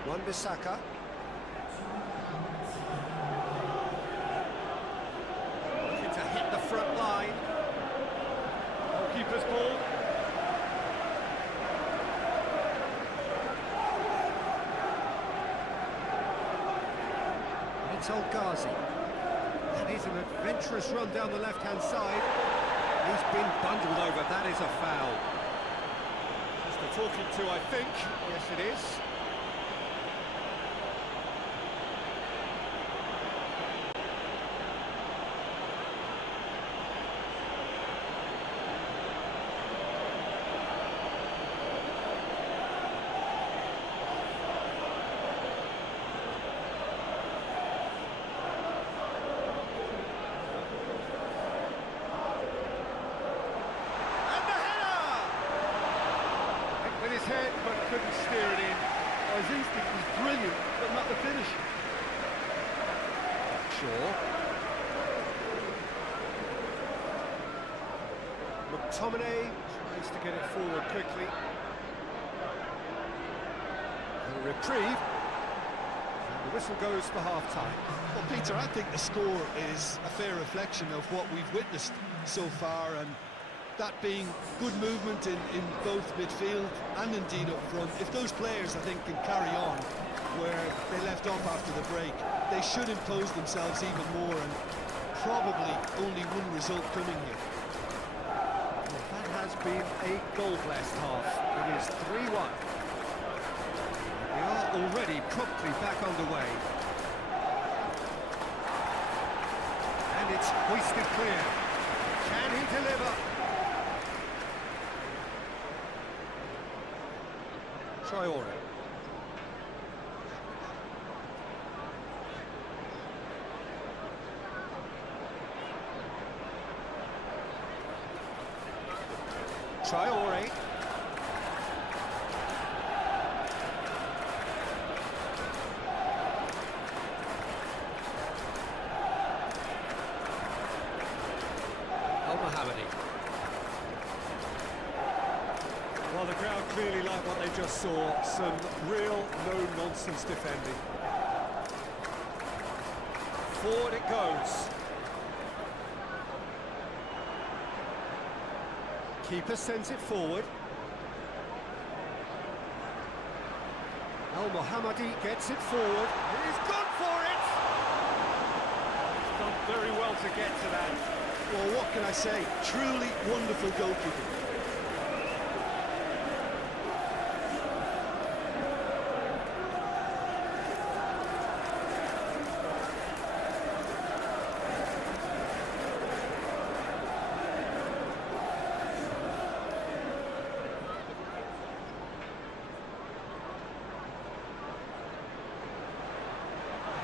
Wan-Bissaka. Looking to hit the front line. Goalkeeper's ball. It's Al Ghazi. That is an adventurous run down the left-hand side. He's been bundled over. That is a foul. Just a talking to, I think. Yes, it is. Head, but couldn't steer it in. His instinct was brilliant, but not the finish. Sure. McTominay tries to get it forward quickly. A reprieve. And the whistle goes for half-time. Well, Peter, I think the score is a fair reflection of what we've witnessed so far, and that being good movement in both midfield and indeed up front. If those players, I think, can carry on where they left off after the break, they should impose themselves even more, and probably only one result coming here. Well, that has been a goal-blessed half. It is 3-1. We are already promptly back underway. And it's hoisted clear. Can he deliver? Traore. Traore. Al-Mohammadi. Well, the crowd clearly like what they just saw. Some real no-nonsense defending. Forward it goes. Keeper sends it forward. Al-Mohammadi gets it forward. He's gone for it! He's done very well to get to that. Well, what can I say? Truly wonderful goalkeeping.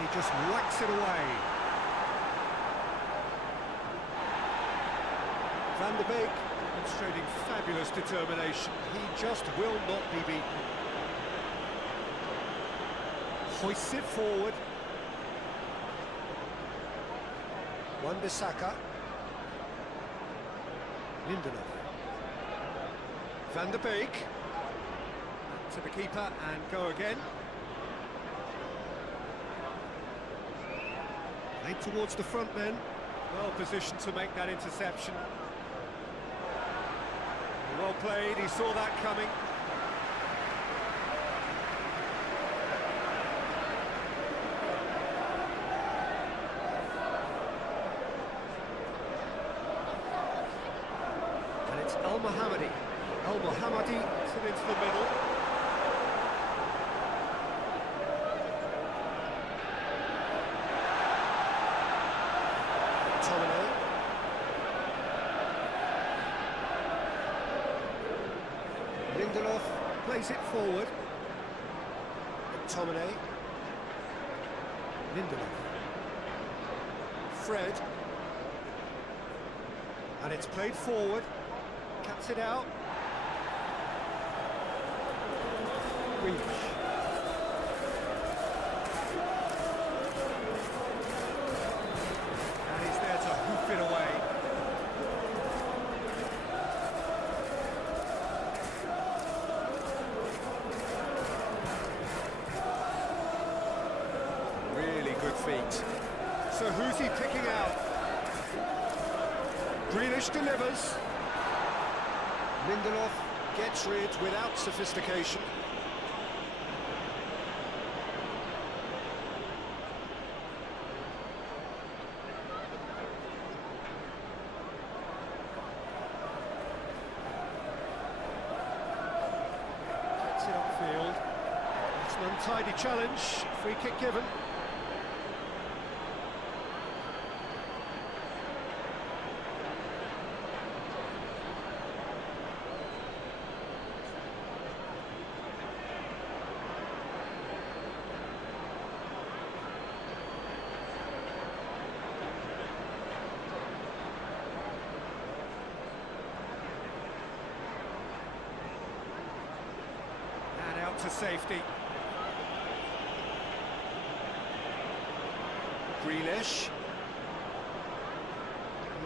He just whacks it away. Van der Beek demonstrating fabulous determination. He just will not be beaten. Hoists it forward. Wan-Bissaka. Lindelof. Van der Beek. To the keeper and go again. Played towards the front men. Well positioned to make that interception. Well played, he saw that coming. And it's Al-Mohammadi. Al-Mohammadi to into the middle. Lindelof plays it forward. McTominay. Lindelof. Fred. And it's played forward. Cuts it out. Grealish. And he's there to hoof it away. Feet. So who's he picking out? Grealish delivers. Lindelof gets rid without sophistication. Gets it upfield. It's an untidy challenge. Free kick given. To safety. Grealish.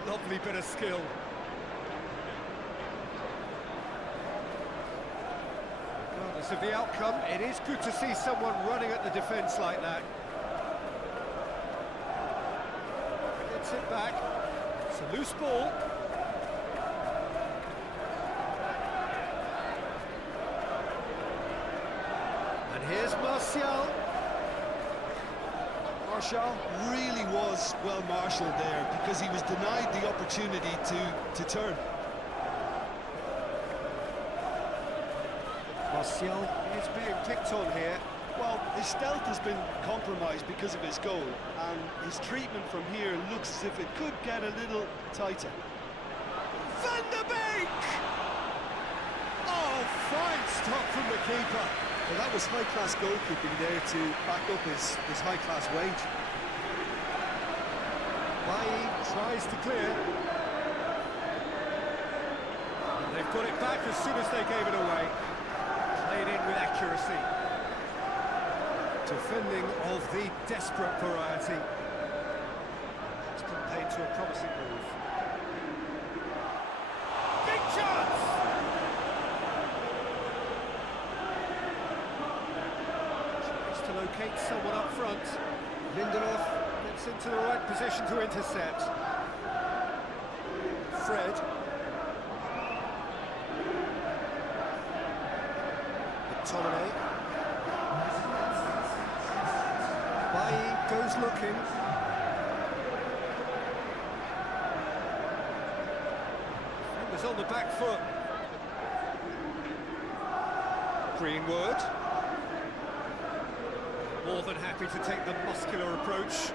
Lovely bit of skill. Regardless of the outcome, it is good to see someone running at the defence like that. Gets it back. It's a loose ball. Here's Martial. Martial really was well marshalled there because he was denied the opportunity to turn. Martial is being picked on here. Well, his stealth has been compromised because of his goal, and his treatment from here looks as if it could get a little tighter. Van der Beek! Oh, fine stop from the keeper. Well, that was high-class goalkeeping there to back up his high-class wage. Bailly tries to clear. And they've got it back as soon as they gave it away. Played in with accuracy. Defending of the desperate variety. It's campaigned to a promising move. Big chance! Locate someone up front. Lindelof gets into the right position to intercept. Fred. McTominay. Bailly goes looking. Defenders on the back foot. Greenwood. More than happy to take the muscular approach.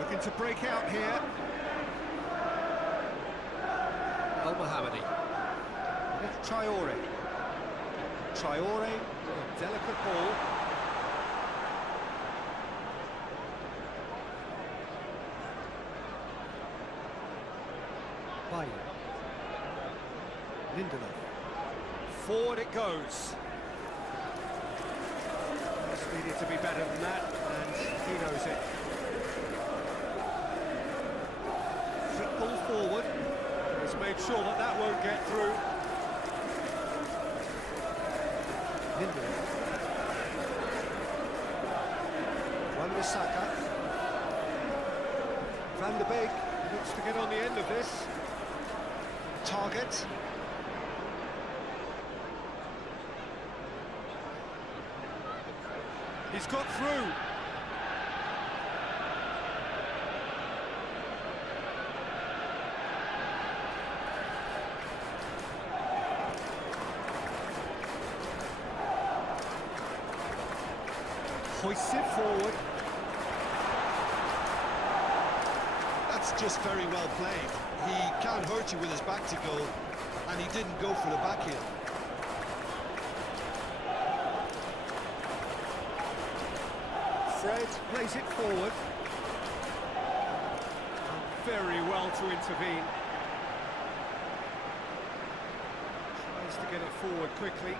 Looking to break out here. Al-Mohammadi. Traore. Traore with a delicate ball. Baye. Lindelof. Forward it goes. Just needed to be better than that, and he knows it. Thick ball forward. He's made sure that that won't get through. Lindelof. Wan-Bissaka. Van der Beek looks to get on the end of this. Target. He's got through. Hoists it forward. That's just very well played. He can't hurt you with his back to goal, and he didn't go for the back heel. Fred plays it forward. Very well to intervene. Tries to get it forward quickly.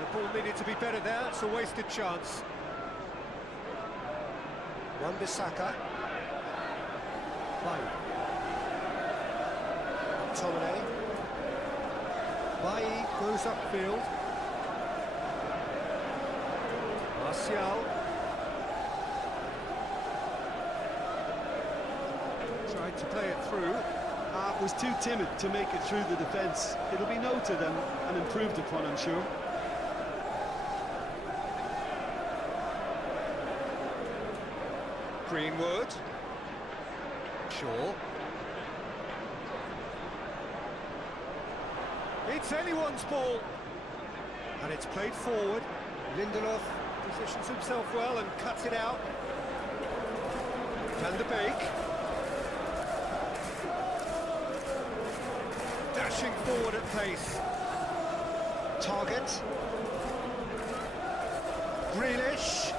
The ball needed to be better there. It's a wasted chance. Wan-Bissaka. Baye. McTominay. Baye goes upfield. Martial. Tried to play it through. Was too timid to make it through the defence. It'll be noted and improved upon, I'm sure. Greenwood. Shaw. It's anyone's ball. And it's played forward. Lindelof positions himself well and cuts it out. Van der Beek. Dashing forward at pace. Target. Grealish.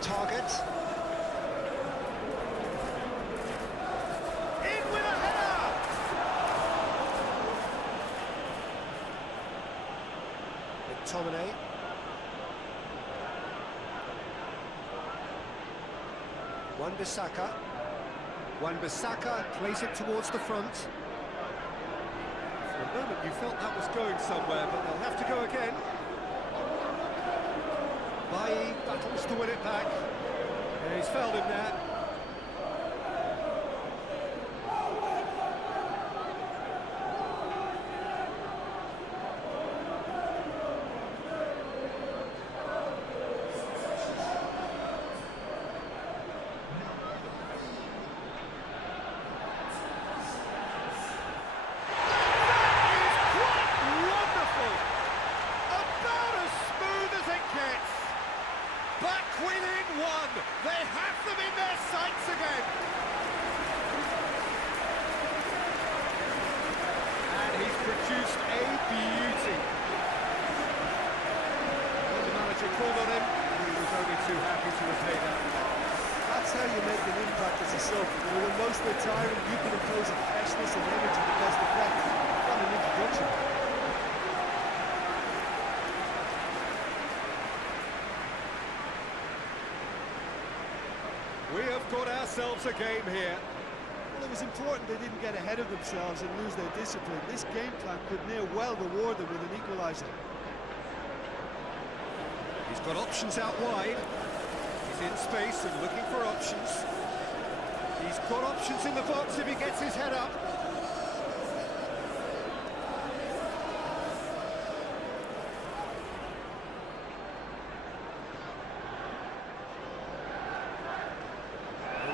Target. In with a header! McTominay. Wan-Bissaka. Wan-Bissaka plays it towards the front. For a moment you felt that was going somewhere, but they'll have to go again. Baye battles to win it back. Yeah, he's fouled him there. Within one, they have them in their sights again. And he's produced a beauty. When the manager called on him, he was only too happy to repay that. That's how you make an impact as a sub. When most are tiring, you can impose a freshness and energy that does the effect. What an introduction. We have got ourselves a game here. Well, it was important they didn't get ahead of themselves and lose their discipline. This game plan could near well reward them with an equaliser. He's got options out wide. He's in space and looking for options. He's got options in the box if he gets his head up.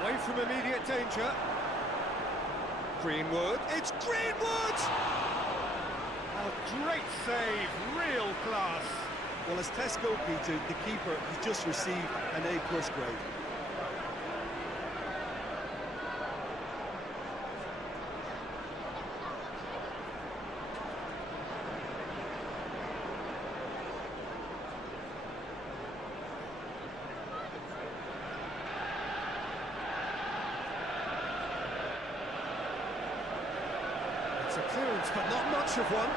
Away from immediate danger. Greenwood. It's Greenwood! A great save, real class. Well, as test goalkeeper, the keeper has just received an A+ grade. movement, but not much of one.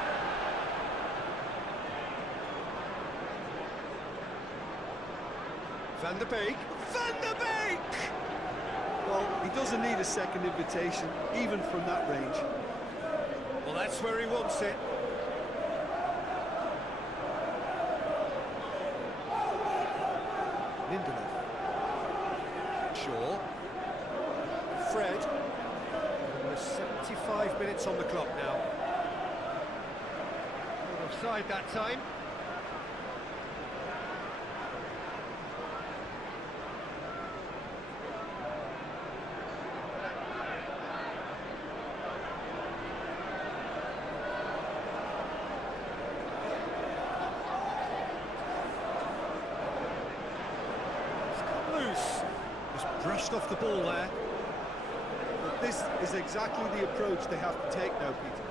Van der Beek. Van der Beek! Well, he doesn't need a second invitation, even from that range. Well, that's where he wants it. Lindelof. Shaw. Fred. Almost 75 minutes on the clock now. Not offside that time. Brushed off the ball there. But this is exactly the approach they have to take now, Peter.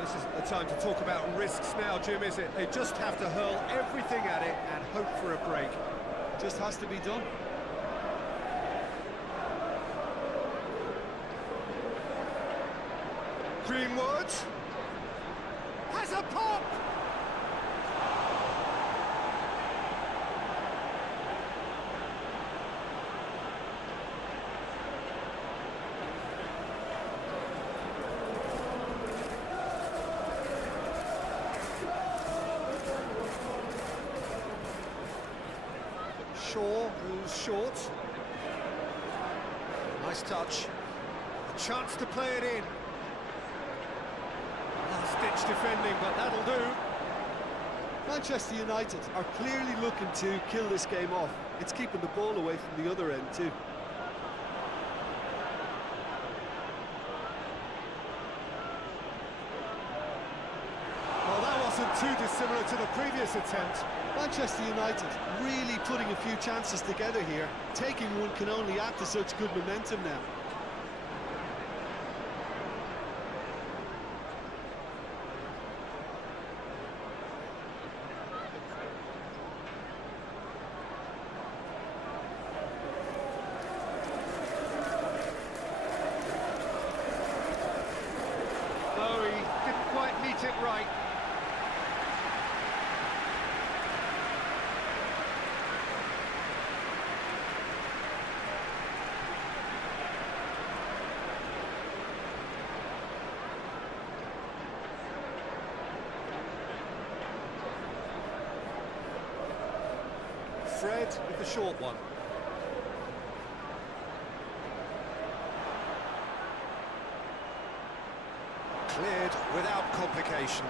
This isn't the time to talk about risks now, Jim, is it? They just have to hurl everything at it and hope for a break. Just has to be done. Greenwood has a pop! Shaw, who's short. Nice touch. A chance to play it in. Last-ditch defending, but that'll do. Manchester United are clearly looking to kill this game off. It's keeping the ball away from the other end too. Well, that wasn't too dissimilar to the previous attempt. Manchester United really putting a few chances together here. Taking one can only add to such good momentum now. No, he didn't quite meet it right. Fred with the short one. Cleared without complication.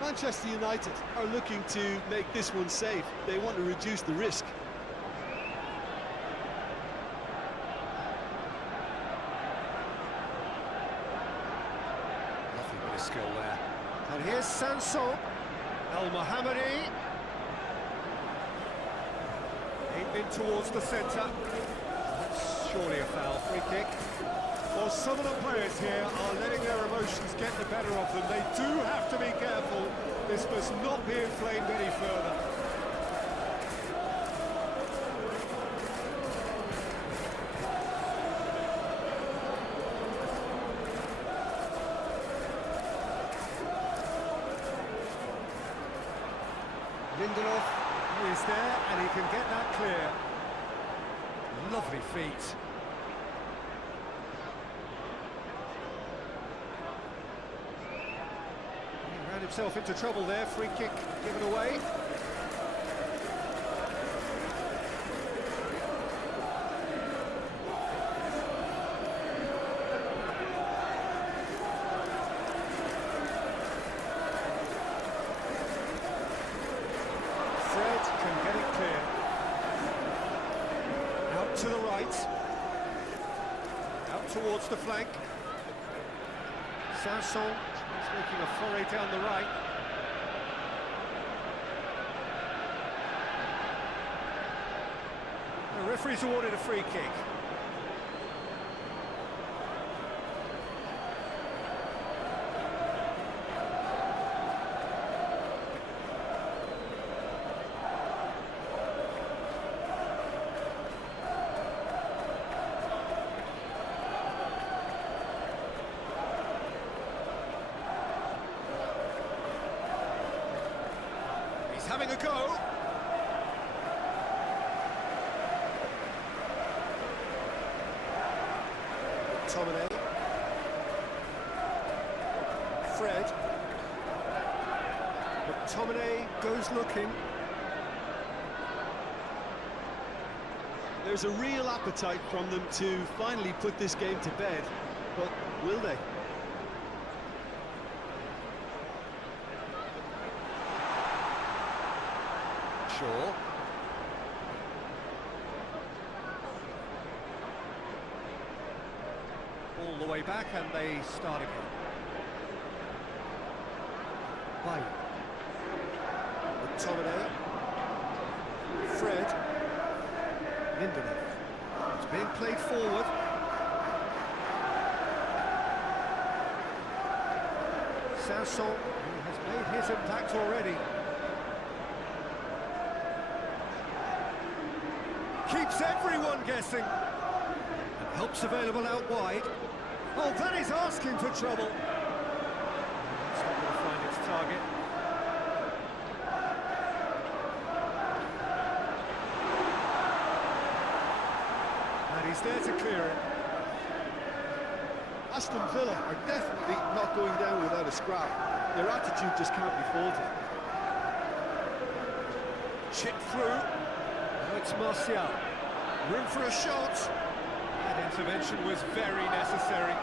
Manchester United are looking to make this one safe. They want to reduce the risk. Skill there. And here's Sanson. El-Mohammadi. Aimed in towards the centre. That's surely a foul. Free kick. Well, some of the players here are letting their emotions get the better of them. They do have to be careful. This must not be inflamed any further. Lindelof, he is there, and he can get that clear. Lovely feet. He ran himself into trouble there, free kick given away. Can get it clear. Out to the right. Out towards the flank. Sanson is making a foray down the right. The referee's awarded a free kick. having a go. McTominay. Fred. McTominay goes looking. There's a real appetite from them to finally put this game to bed, but will they? Shaw. All the way back and they start again. Baye. McTominay. Fred. Lindelof. It's being played forward. Sanson, who has made his impact already. Keeps everyone guessing. And help's available out wide. Oh, that is asking for trouble. It's not going to find its target. And he's there to clear it. Aston Villa are definitely not going down without a scrap. Their attitude just can't be faulted. Chipped through. Now it's Martial. Room for a shot. That intervention was very necessary.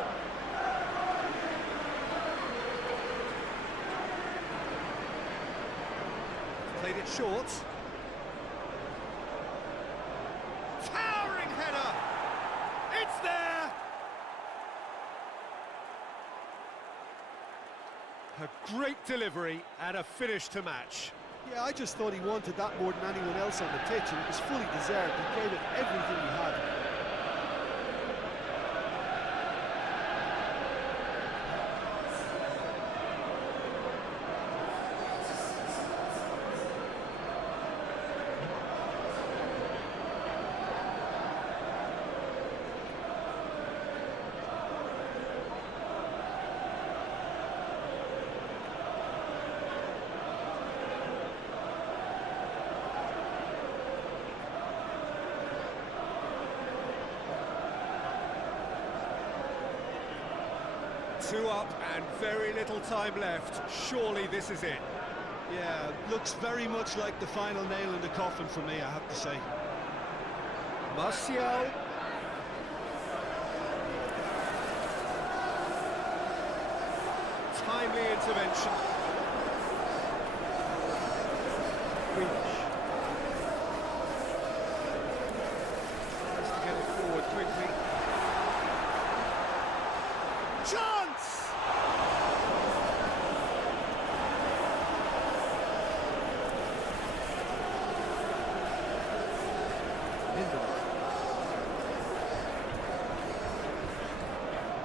Played it short. Towering header! It's there! A great delivery and a finish to match. Yeah, I just thought he wanted that more than anyone else on the pitch, and it was fully deserved. He gave it everything he had. Two up and very little time left. Surely this is it. Yeah, looks very much like the final nail in the coffin for me, I have to say. Martial. Timely intervention. Reach. Tries to get it forward quickly. Chance!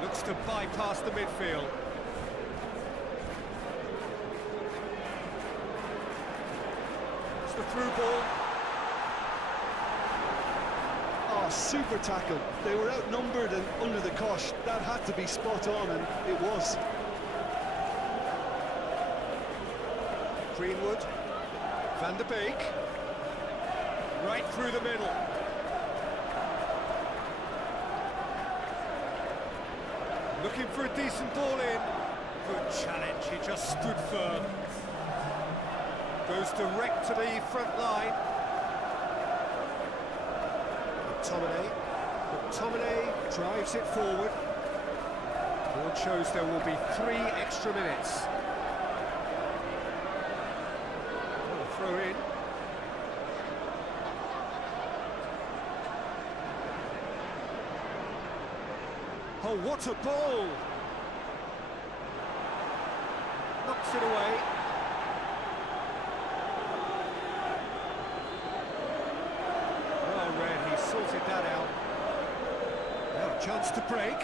Looks to bypass the midfield. It's the through ball. Oh, super tackle. They were outnumbered and under the cosh. That had to be spot on, and it was. Greenwood. Van der Beek. Right through the middle. Looking for a decent ball in. Good challenge, he just stood firm. Goes direct to the front line. McTominay drives it forward. Board shows there will be 3 extra minutes. Throw in. Oh, what a ball! Knocks it away. Well read, he sorted that out. Now a chance to break.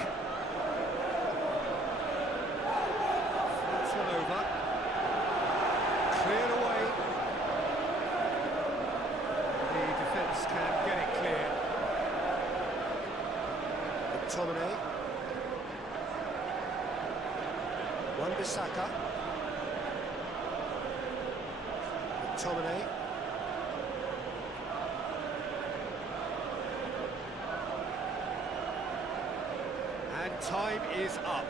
Floats one over. Cleared away. The defence can get it clear. McTominay. Wan-Bissaka. McTominay. And time is up.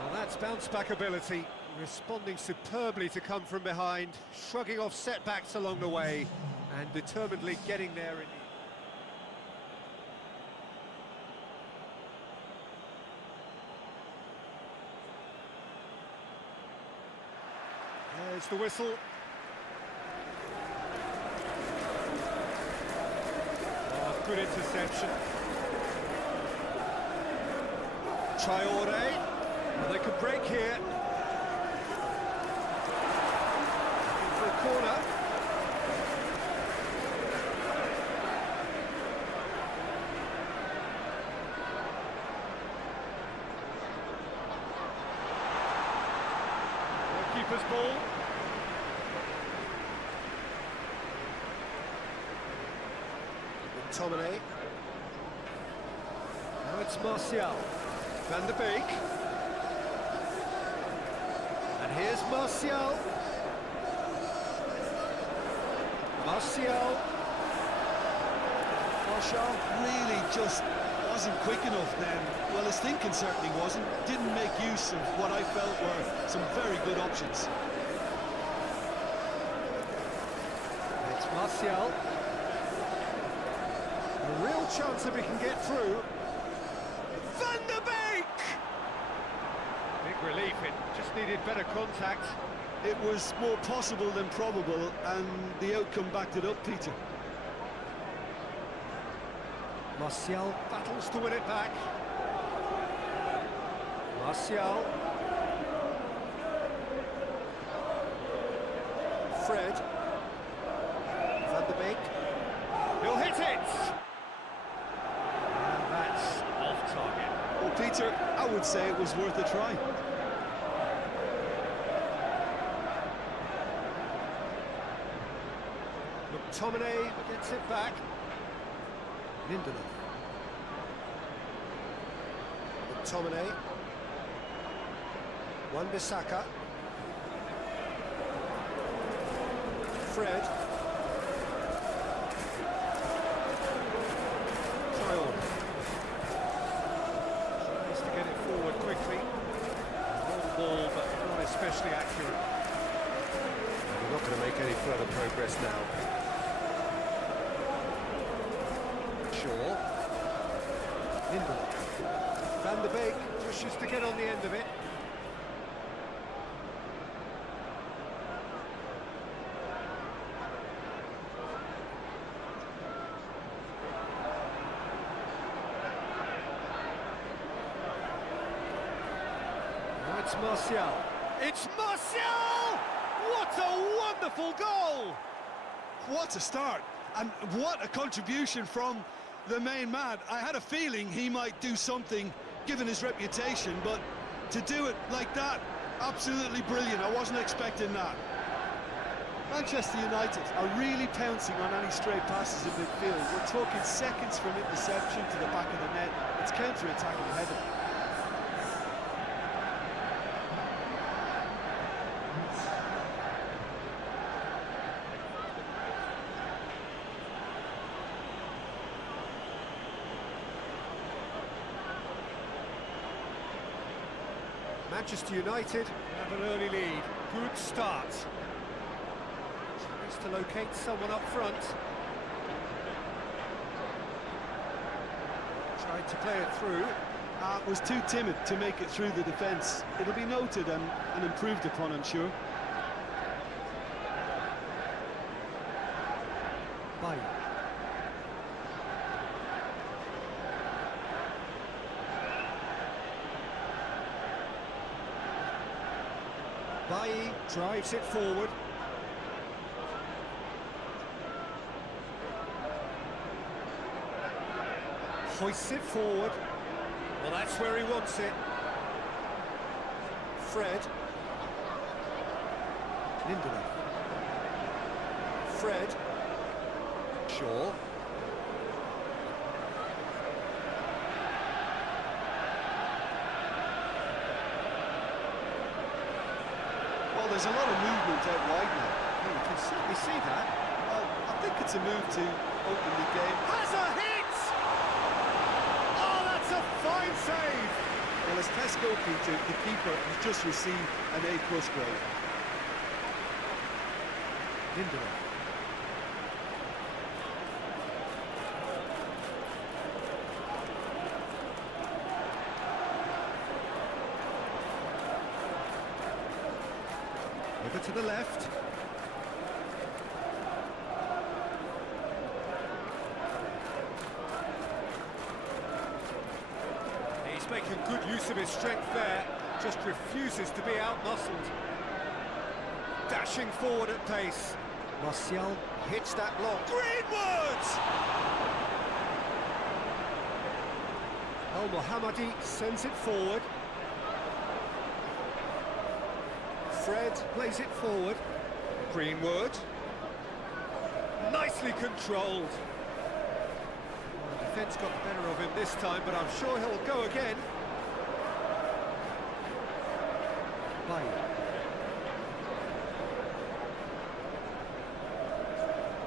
Well, that's bounce-back ability, responding superbly to come from behind, shrugging off setbacks along the way, and determinedly getting there in the... There's the whistle. Oh, good interception. Traore. Well, they could break here. For a corner. Keeper's ball. McTominay. Now it's Martial. Van der Beek. And here's Martial. Martial really just wasn't quick enough then. Well, his thinking certainly wasn't. Didn't make use of what I felt were some very good options. It's Martial. A real chance if he can get through. Van der Beek! Big relief, it just needed better contact. It was more possible than probable, and the outcome backed it up, Peter. Martial battles to win it back. Martial. Fred. Van der Beek. He'll hit it! And that's off target. Well, Peter, I would say it was worth a try. McTominay gets it back. Lindelof. McTominay. Wan-Bissaka. Fred. Traore. Tries to get it forward quickly. Long ball, but not especially accurate. We're not going to make any further progress now. Lindelof. Van der Beek pushes to get on the end of it. Now it's Martial. It's Martial! What a wonderful goal! What a start, and what a contribution from the main man. I had a feeling he might do something given his reputation, but to do it like that, absolutely brilliant. I wasn't expecting that. Manchester United are really pouncing on any stray passes in midfield. We're talking seconds from interception to the back of the net. It's counter-attacking heaven. Manchester United have an early lead. Good start. Tries to locate someone up front. Tried to play it through. Was too timid to make it through the defence. It'll be noted and improved upon, I'm sure. Baye. Baye drives it forward. Hoists it forward. Well, that's where he wants it. Fred. Lindelof. Fred. Shaw. Well, there's a lot of movement out wide now. Yeah, you can certainly see that. Well, I think it's a move to open the game. Has a hit! Oh, that's a fine save! Well, as test goalkeeper, the keeper has just received an A+ grade. Lindelof. Over to the left. He's making good use of his strength there, just refuses to be outmuscled. Dashing forward at pace. Martial hits that long. Greenwood! Al Mohammadi sends it forward. Fred plays it forward. Greenwood. Nicely controlled. Well, the defence got the better of him this time, but I'm sure he'll go again. Baye.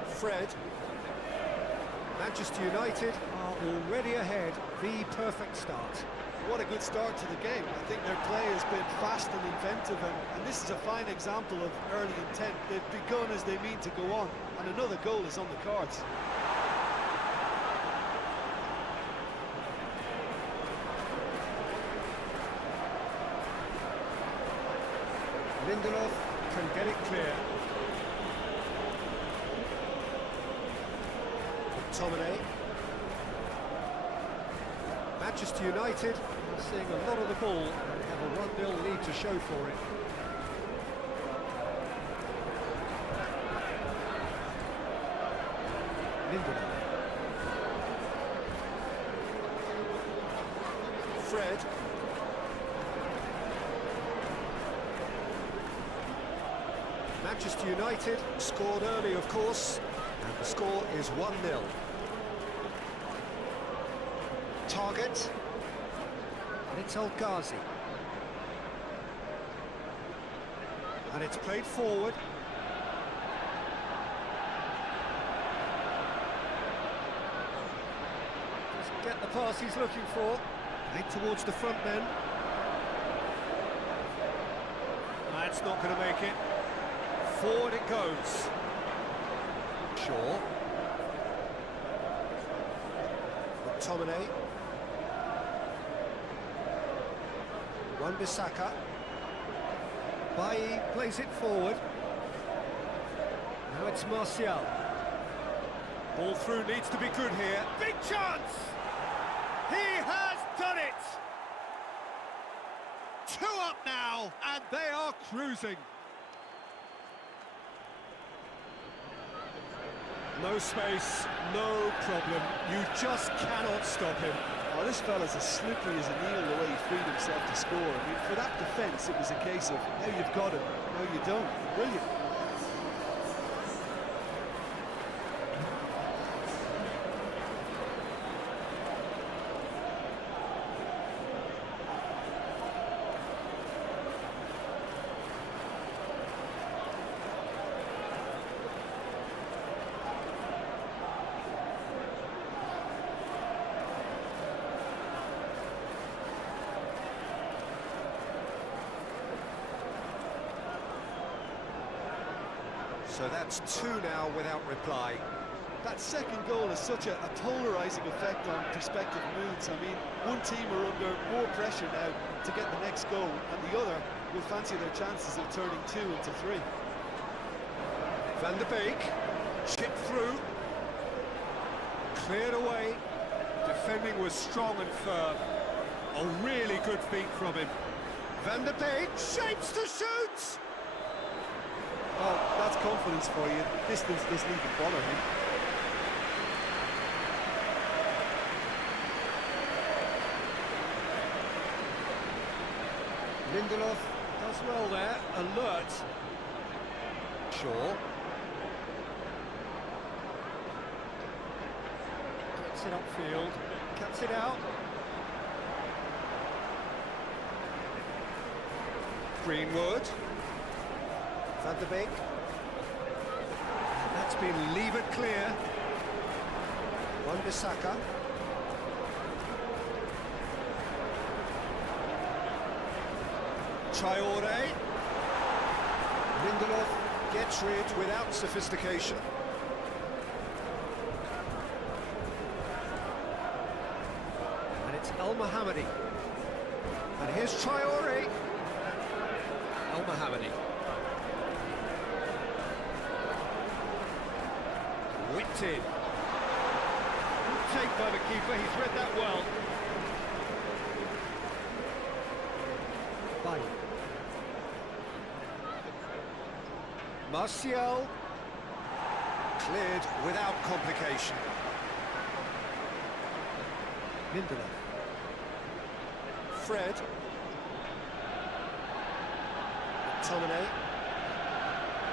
Fred. Manchester United are already ahead. The perfect start. What a good start to the game. I think their play has been fast and inventive, and this is a fine example of early intent. They've begun as they mean to go on, and another goal is on the cards. Lindelof can get it clear. McTominay. Manchester United are seeing a lot of the ball and have a 1-0 lead to show for it. Lindelof. Fred. Manchester United scored early, of course, and the score is 1-0. Target, and it's El Ghazi. And it's played forward. Doesn't get the pass he's looking for. Played towards the front men. That's not going to make it. Forward it goes. Shaw. McTominay. Wan-Bissaka. Baye plays it forward. Now it's Martial. Ball through needs to be good here. Big chance! He has done it! 2 up now, and they are cruising. No space, no problem. You just cannot stop him. Oh, this fella's as slippery as an eel the way he freed himself to score. I mean, for that defence, it was a case of now you've got him, now you don't. Brilliant. So that's 2 now without reply. That second goal has such a polarising effect on prospective moods. I mean, one team are under more pressure now to get the next goal, and the other will fancy their chances of turning 2 into 3. Van der Beek, chipped through, cleared away. Defending was strong and firm. A really good feat from him. Van der Beek shapes to shoot! Well, that's confidence for you. Distance doesn't even bother him. Lindelof does well there, alert. Shaw. Gets it upfield, cuts it out. Greenwood. Van der Beek. That's been levered clear. Wan-Bissaka. Traore. Lindelof gets rid without sophistication. And it's El Mohammadi. And here's Traore. El Mohammadi. Whipped in. Good take by the keeper, he's read that well. Bye. Martial. Cleared without complication. Lindelof. Fred. McTominay.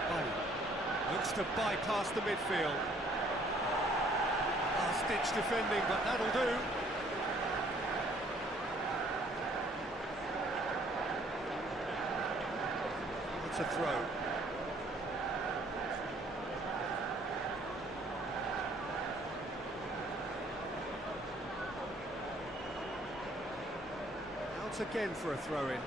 Bye. Looks to bypass the midfield. Last-ditch defending, but that'll do. It's a throw. Out again for a throw-in.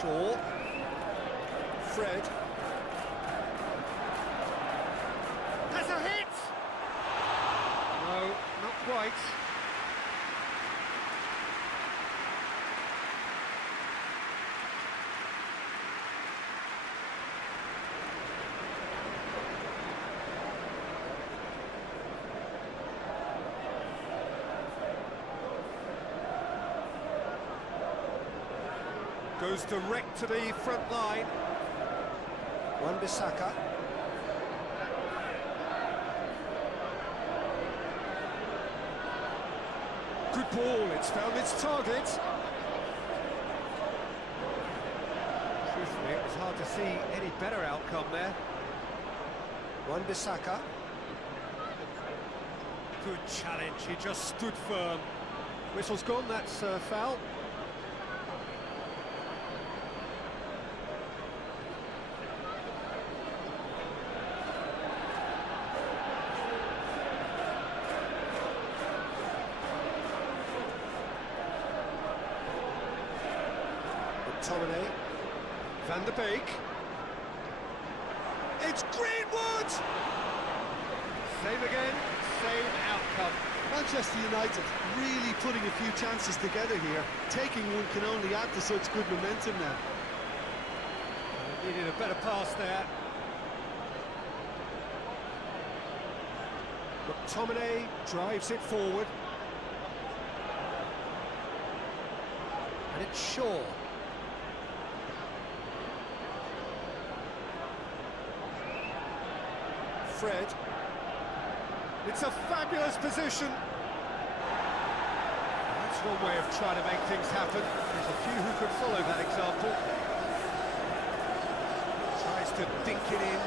Shaw. Fred. Has a hit! No, not quite. Goes direct to the front line. Wan-Bissaka. Good ball, it's found its target. Truthfully, it was hard to see any better outcome there. Wan-Bissaka. Good challenge, he just stood firm. Whistle's gone, that's foul. McTominay. Van der Beek. It's Greenwood! Same again, same outcome. Manchester United really putting a few chances together here. Taking one can only add to such good momentum now. Needed a better pass there. McTominay drives it forward. And it's Shaw. Fred. It's a fabulous position. That's one way of trying to make things happen. There's a few who could follow that example. Tries to dink it in.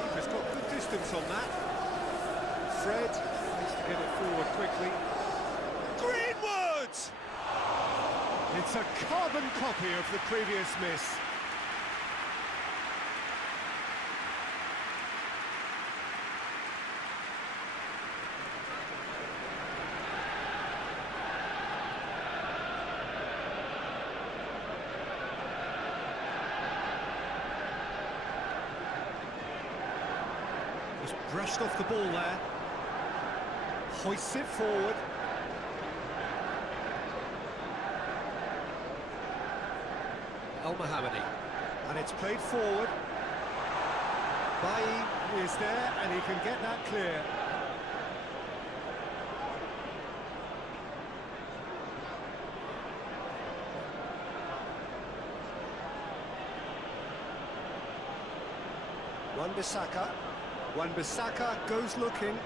Keeper's got good distance on that. Fred needs to get it forward quickly. Greenwood! It's a carbon copy of the previous miss. Just brushed off the ball there. Hoists it forward. El Mohammadi. And it's played forward. Bailly is there and he can get that clear. Wan-Bissaka. Wan-Bissaka goes looking.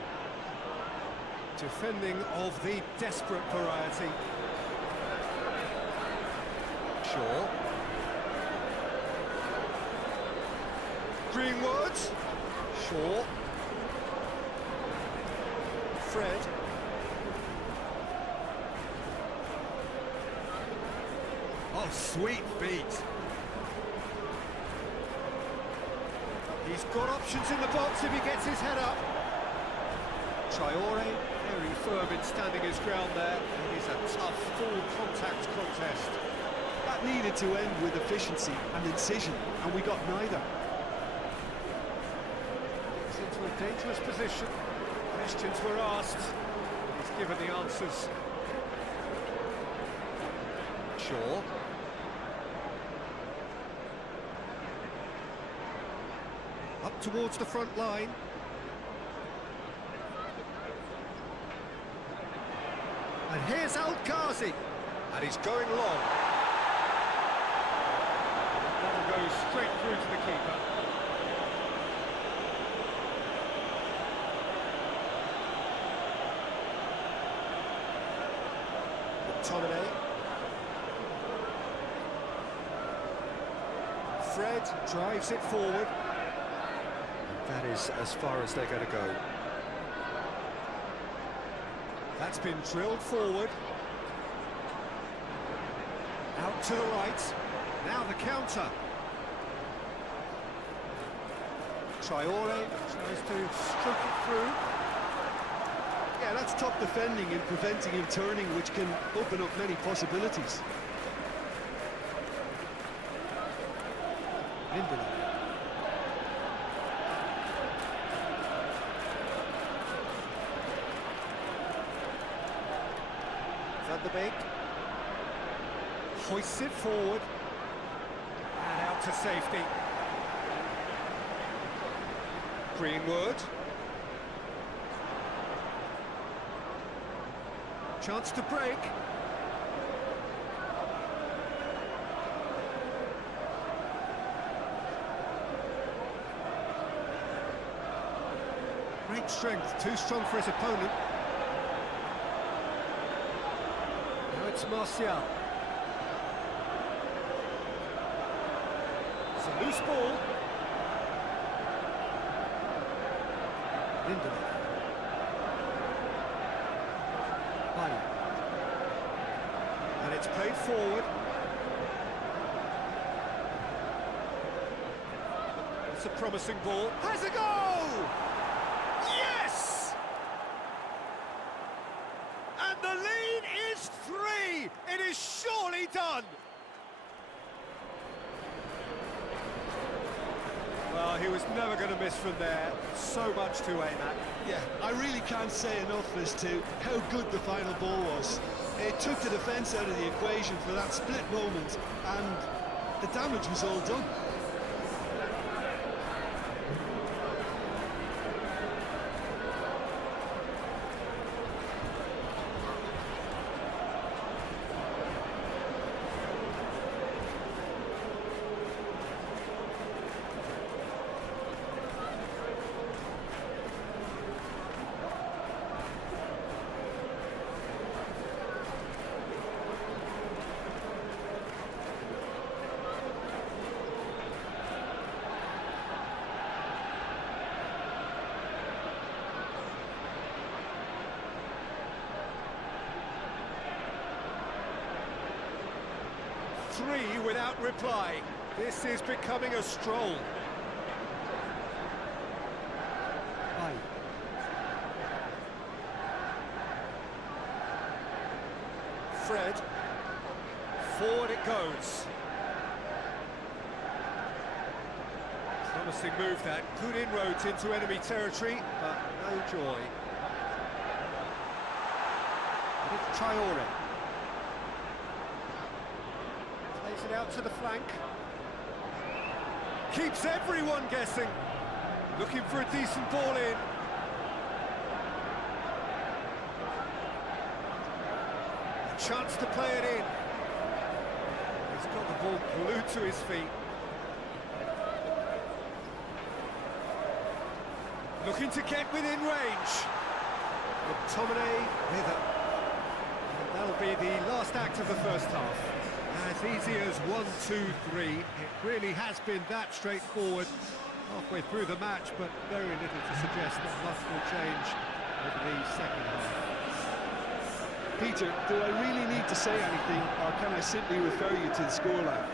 Defending of the desperate variety. Shaw. Greenwood. Shaw. Fred. Oh, sweet feet. He's got options in the box if he gets his head up. Traore, very firm in standing his ground there. It is a tough, full contact contest. That needed to end with efficiency and incision, and we got neither. He's into a dangerous position. Questions were asked. He's given the answers. Shaw. Up towards the front line. And here's Al Ghazi. And he's going long. That goes straight through to the keeper. McTominay. Fred drives it forward. That is as far as they're going to go. That's been drilled forward. Out to the right. Now the counter. Traore tries to stroke it through. Yeah, that's top defending and preventing him turning, which can open up many possibilities. Lindelof. Van der Beek hoists it forward and out to safety. Greenwood. Chance to break. Great strength, too strong for his opponent. Now it's Martial. It's a loose ball. Lindelof. Bayu. And it's played forward. It's a promising ball. Has a goal! Yes! And the lead is 3! It is surely done! Well, he was never going to miss from there. So much to aim at. Yeah, I really can't say enough as to how good the final ball was. It took the defence out of the equation for that split moment, and the damage was all done. Three without reply. This is becoming a stroll. Bayu. Fred. Forward it goes. Promising move that. Good inroads into enemy territory, but no joy. And it's Traore. Plays it out to the flank. Keeps everyone guessing. Looking for a decent ball in. A chance to play it in. He's got the ball glued to his feet. Looking to get within range. McTominay with it. And that'll be the last act of the first half. As easy as 1, 2, 3. It really has been that straightforward. Halfway through the match, but very little to suggest that much will change over the second half. Peter, do I really need to say anything, or can I simply refer you to the scoreline?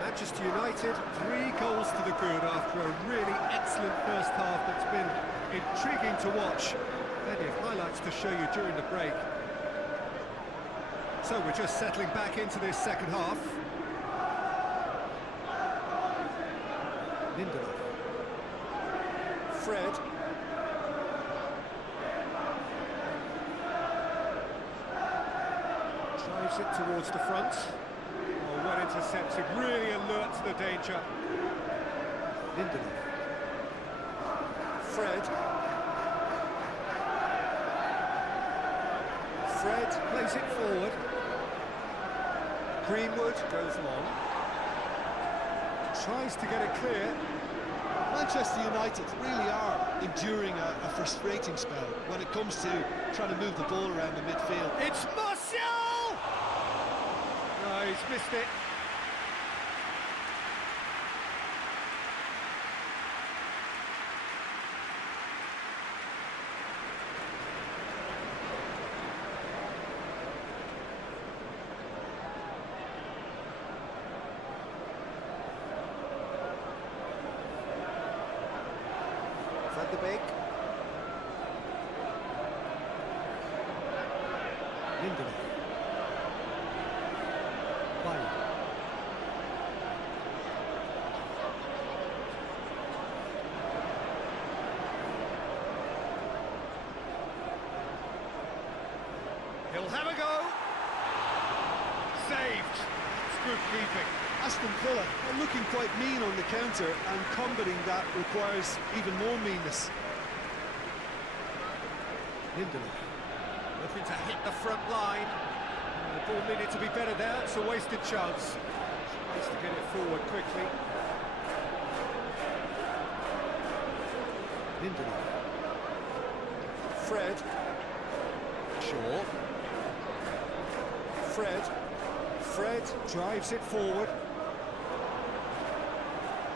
Manchester United, 3 goals to the good after a really excellent first half that's been intriguing to watch. Plenty of highlights to show you during the break. So we're just settling back into this second half. Lindelof. Fred. Drives it towards the front. Oh, well intercepted, really alert to the danger. Lindelof. Fred. Fred plays it forward. Greenwood goes long. Tries to get it clear. Manchester United really are enduring a frustrating spell when it comes to trying to move the ball around the midfield. It's Martial! No, he's missed it. The big Lindelof. Bailly. He'll have a go. Saved. It's good keeping. Aston Villa are looking quite mean on the counter, and combating that requires even more meanness. Lindelof looking to hit the front line. The ball needed to be better there. It's a wasted chance. Tries to get it forward quickly. Lindelof. Fred. Shaw. Fred drives it forward.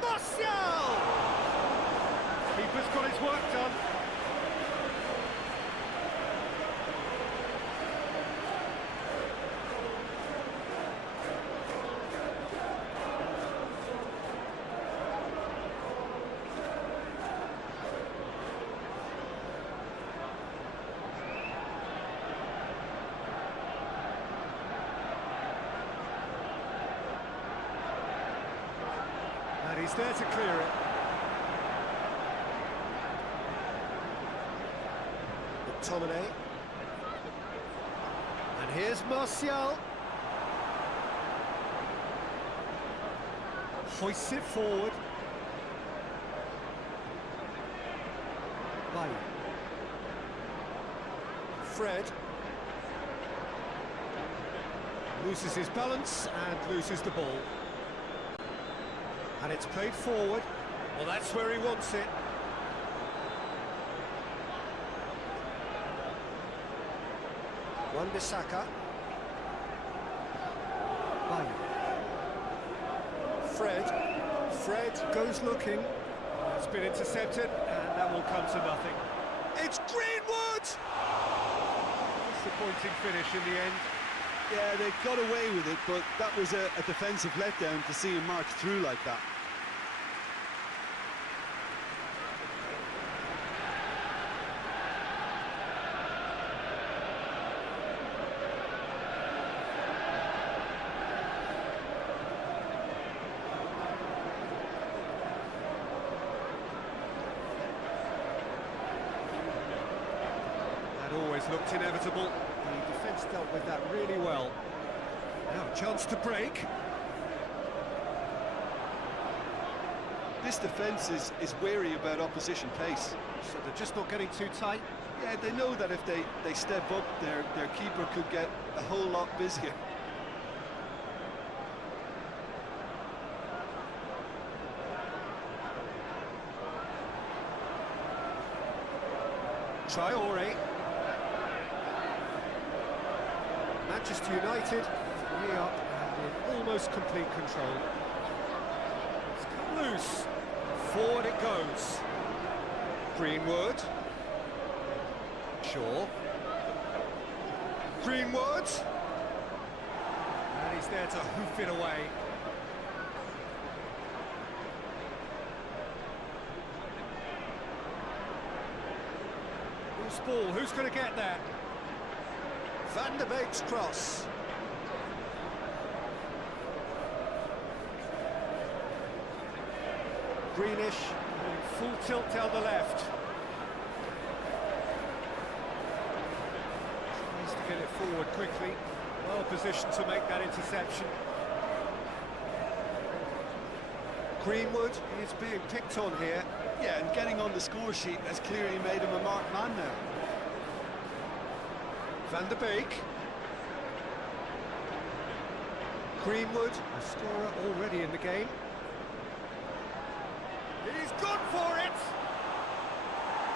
Martial! Keeper's got his work done. And he's there to clear it. McTominay. And here's Martial. Hoists it forward. Bailly. Fred. Loses his balance and loses the ball. And it's played forward. Well, that's where he wants it. Wan-Bissaka. Bailly. Fred goes looking. It's been intercepted, and that will come to nothing. It's Greenwood! Disappointing finish in the end. Yeah, they got away with it, but that was a defensive letdown to see him march through like that. That always looked inevitable. The defence dealt with that really well. Now a chance to break. This defence is wary about opposition pace. So they're just not getting too tight. Yeah, they know that if they step up, their keeper could get a whole lot busier. Traore. Manchester United 3 up and in almost complete control. It's come loose. Forward it goes. Greenwood. Shaw. Greenwood. And he's there to hoof it away. Loose ball, who's going to get that? Van der Beek's cross. Greenish, full tilt down the left. Tries to get it forward quickly. Well positioned to make that interception. Greenwood is being picked on here. Yeah, and getting on the score sheet has clearly made him a marked man now. Van der Beek. Greenwood, a scorer already in the game. He's gone for it!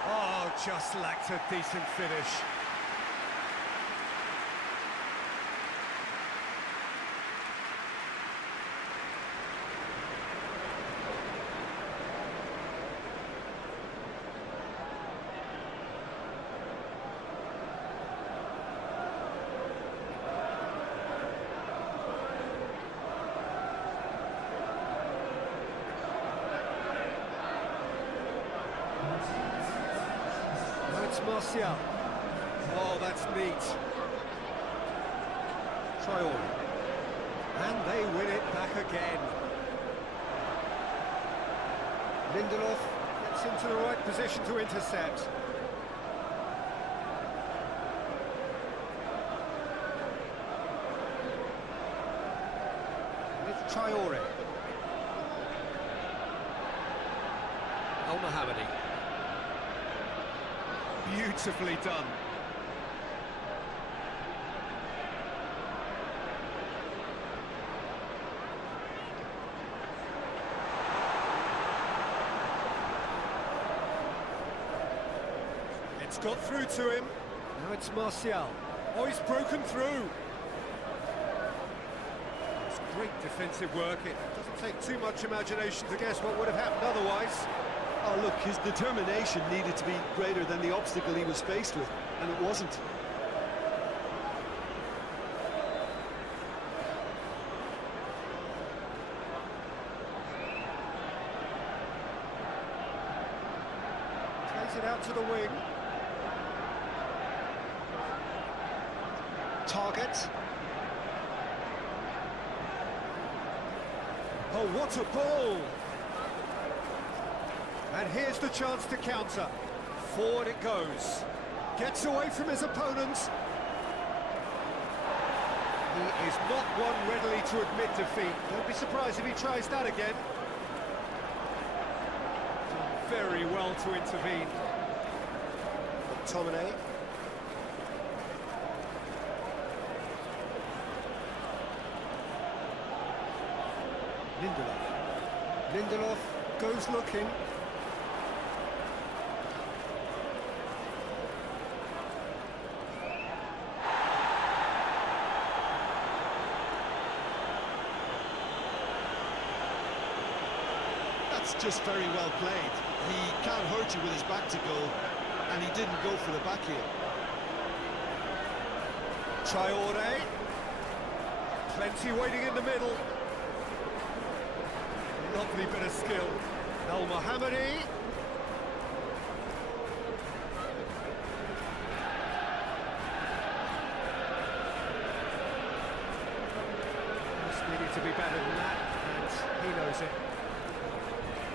Oh, just lacked a decent finish. It's Martial. Oh, that's neat. Traore. And they win it back again. Lindelof gets into the right position to intercept. It's Traore. Al-Mohammadi. Beautifully done. It's got through to him. Now it's Martial. Oh, he's broken through. It's great defensive work. It doesn't take too much imagination to guess what would have happened otherwise. Oh, look, his determination needed to be greater than the obstacle he was faced with, and it wasn't. Plays it out to the wing. Target. Oh, what a ball! And here's the chance to counter. Forward it goes. Gets away from his opponent. He is not one readily to admit defeat. Don't be surprised if he tries that again. Very well to intervene. McTominay. Lindelof. Lindelof goes looking. That's just very well played. He can't hurt you with his back to goal, and he didn't go for the back heel. Traore. Plenty waiting in the middle. Lovely bit of skill. Al-Mohammadi. Just needed to be better than that, and he knows it.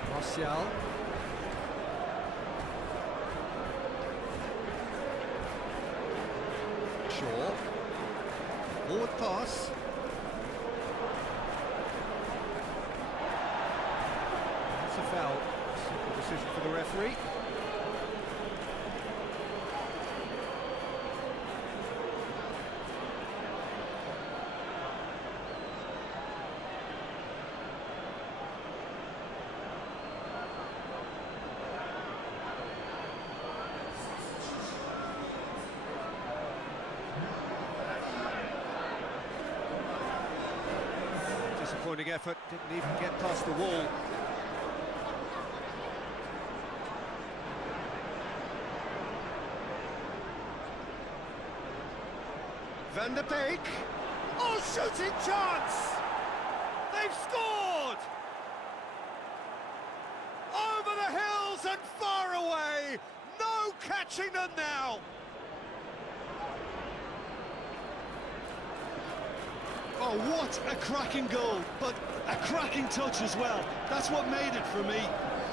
Martial. Shaw. Forward pass. That's a foul. Simple decision for the referee. Disappointing effort, didn't even get past the wall. Van de Beek. Oh, shooting chance! They've scored! Over the hills and far away! No catching them now! Oh, what a cracking goal, but a cracking touch as well. That's what made it for me.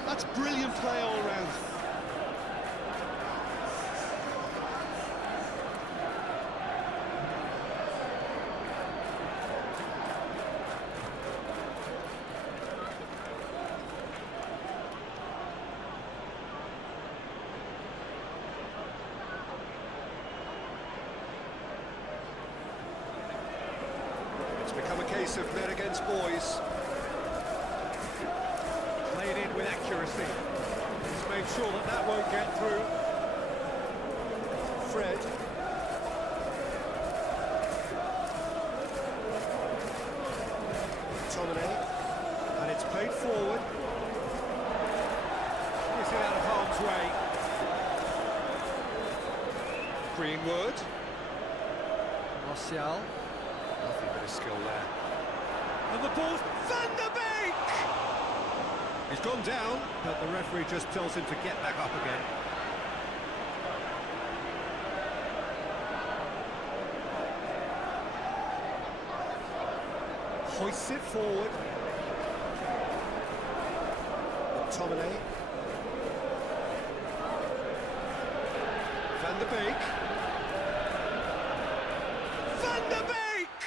That's brilliant play all round. It's become a case of men against boys. Played in with accuracy. He's made sure that that won't get through. Fred. Tominay. And it's played forward. Gets it out of harm's way. Greenwood. Martial. Nothing but a skill there. And the ball's Van de Beek! He's gone down, but the referee just tells him to get back up again. Hoists it forward. McTominay. Van de Beek. Van de Beek!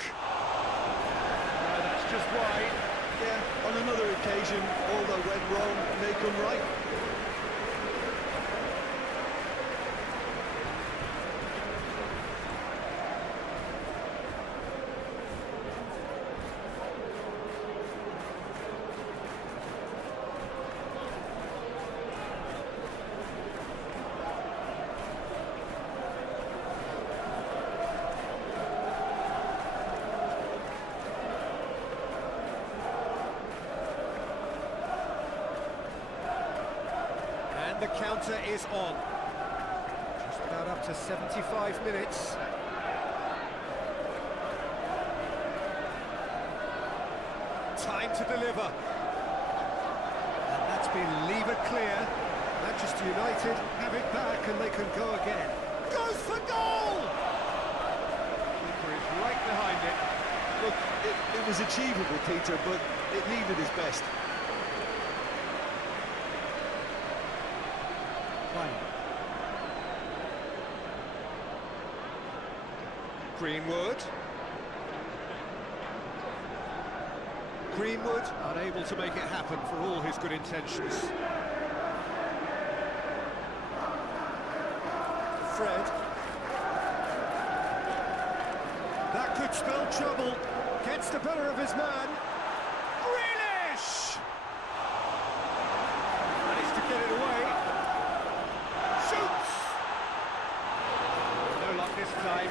No, that's just wide. Yeah, on another occasion, all that went wrong may come right. And the counter is on. Just about up to 75 minutes. Time to deliver. And that's been levered clear. Manchester United have it back and they can go again. Goes for goal! Keeper is right behind it. Look, it was achievable, Peter, but it needed his best. Greenwood. Greenwood unable to make it happen for all his good intentions. Fred. That could spell trouble. Gets the better of his man. Grealish! Managed to get it away. Shoots! No luck this time.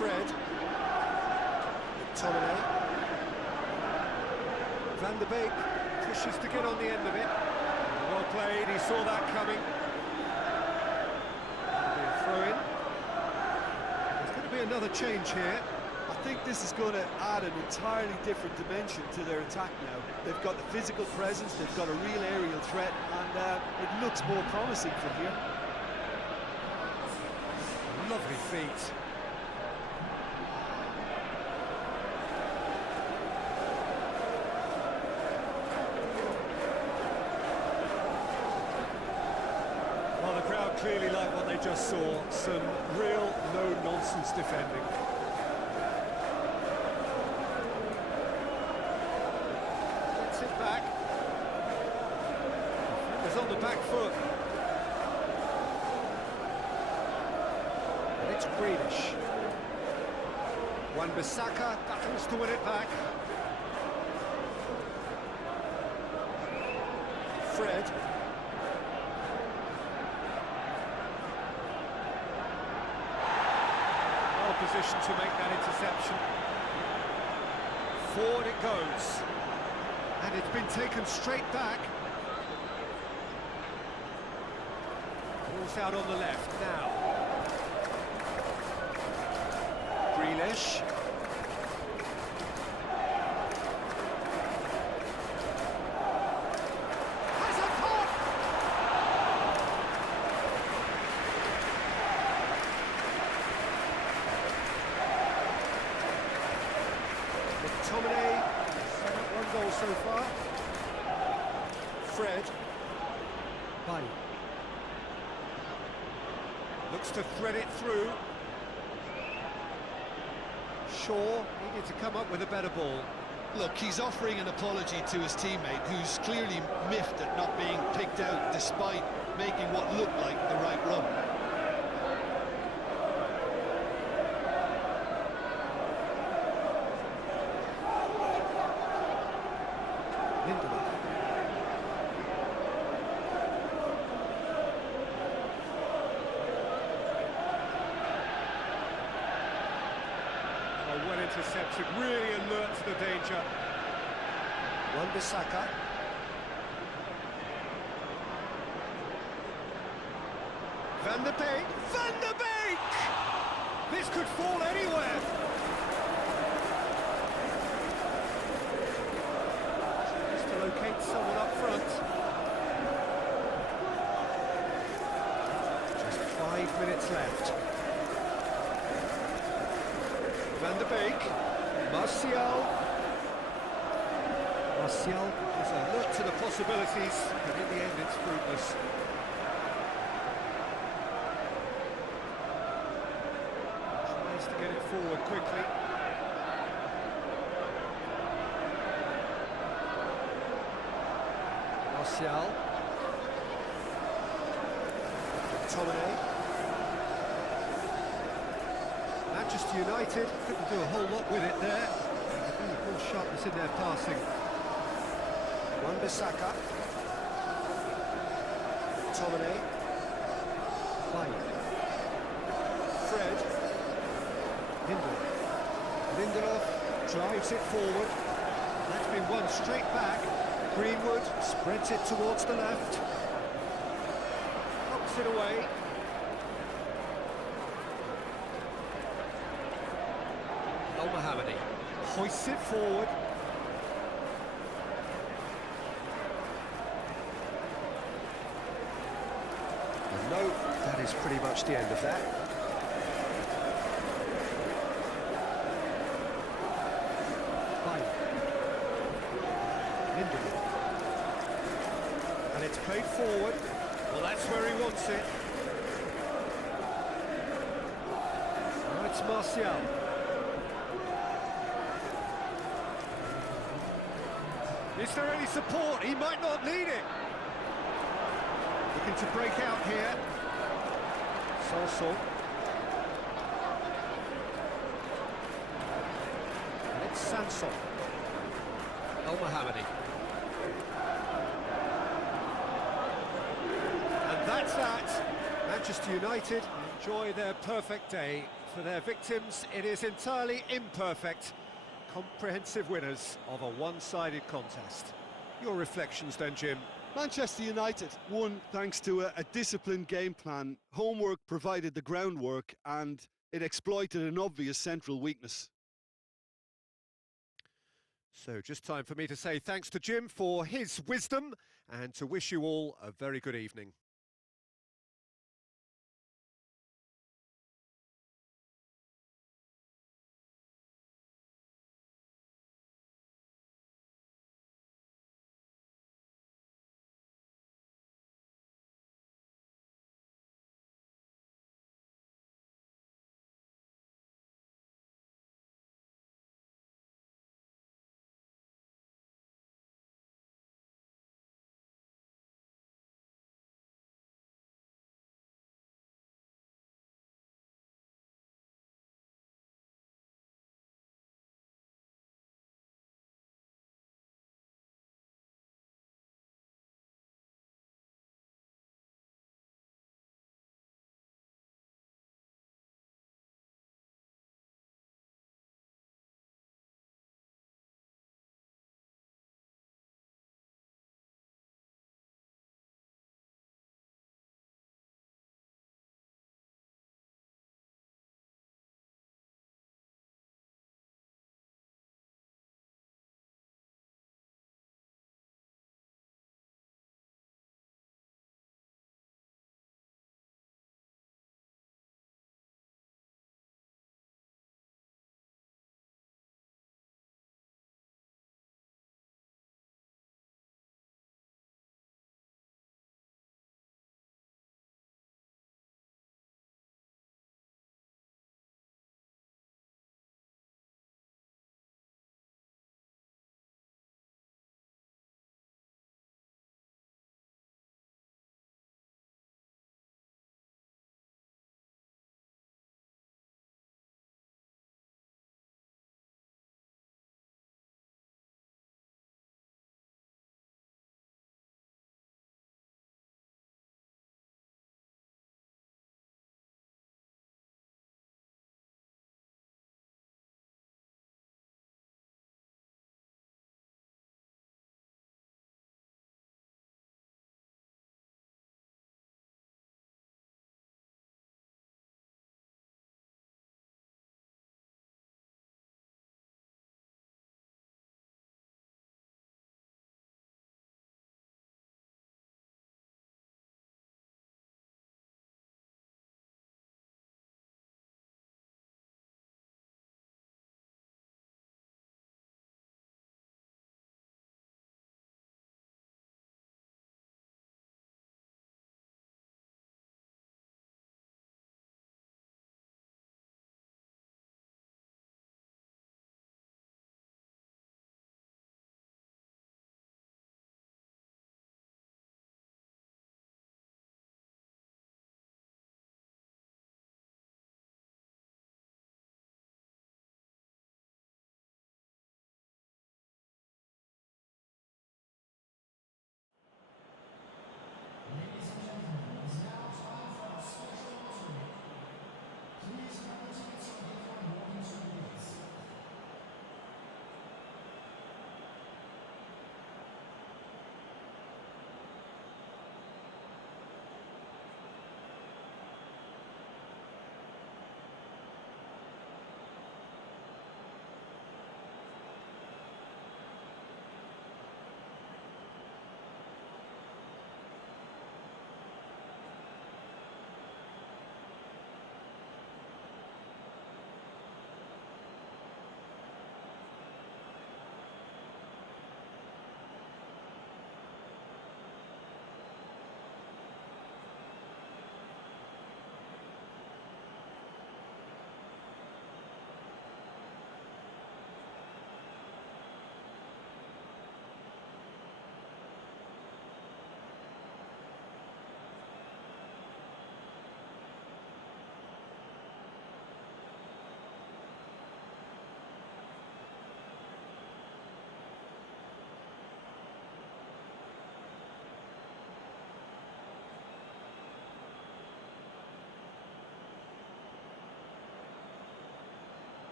Fred. McTominay. Van de Beek pushes to get on the end of it. Well played, he saw that coming. That'll be a throw-in. There's going to be another change here. I think this is going to add an entirely different dimension to their attack now. They've got the physical presence, they've got a real aerial threat, and it looks more promising from here. Lovely feet. Well, the crowd clearly like what they just saw. Some real no-nonsense defending. Gets it back. It's on the back foot. And it's Grealish. Wan-Bissaka battles to win it back. Fred. Well positioned to make that interception. Forward it goes. And it's been taken straight back. Ball's out on the left now. Grealish. Has a pop! McTominay, set up one goal so far. Fred. Bye. Looks to thread it through. Shaw needed to come up with a better ball. Look, he's offering an apology to his teammate, who's clearly miffed at not being picked out despite making what looked like the right run. Well intercepted, really alert to the danger. Wan-Bissaka. Van der Beek! Van der Beek! This could fall anywhere. Just to locate someone up front. Just 5 minutes left. Van der Beek, Martial. Martial is alert to the possibilities, but in the end it's fruitless. Tries to get it forward quickly. Martial. McTominay. Manchester United couldn't do a whole lot with it there. More sharpness in their passing. Wan-Bissaka. McTominay. Fine. Fred. Lindelof drives it forward. That's been won straight back. Greenwood spreads it towards the left. Knocks it away. Al-Mohammadi hoists it forward. And no, that is pretty much the end of that. Fine. Lindelof. And it's played forward. Well, that's where he wants it. Now it's Martial. Is there any support? He might not need it. Looking to break out here. Sanson. And it's Sanson. Al-Mohammadi. And that's that. Manchester United enjoy their perfect day. For their victims, it is entirely imperfect. Comprehensive winners of a one-sided contest. Your reflections then, Jim? Manchester United won thanks to a disciplined game plan. Homework provided the groundwork and it exploited an obvious central weakness. So just time for me to say thanks to Jim for his wisdom and to wish you all a very good evening.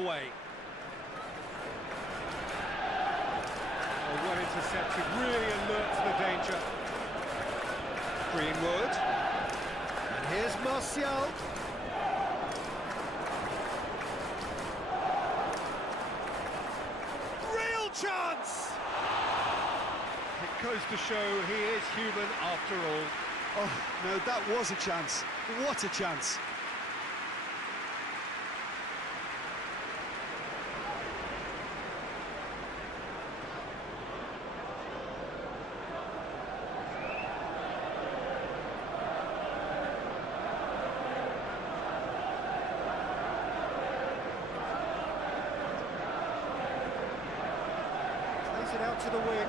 the way. Oh, well intercepted, really alert to the danger. Greenwood. And here's Martial. Real chance! It goes to show he is human after all. Oh, no, that was a chance. What a chance. Plays it out to the wing.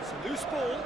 It's a loose ball.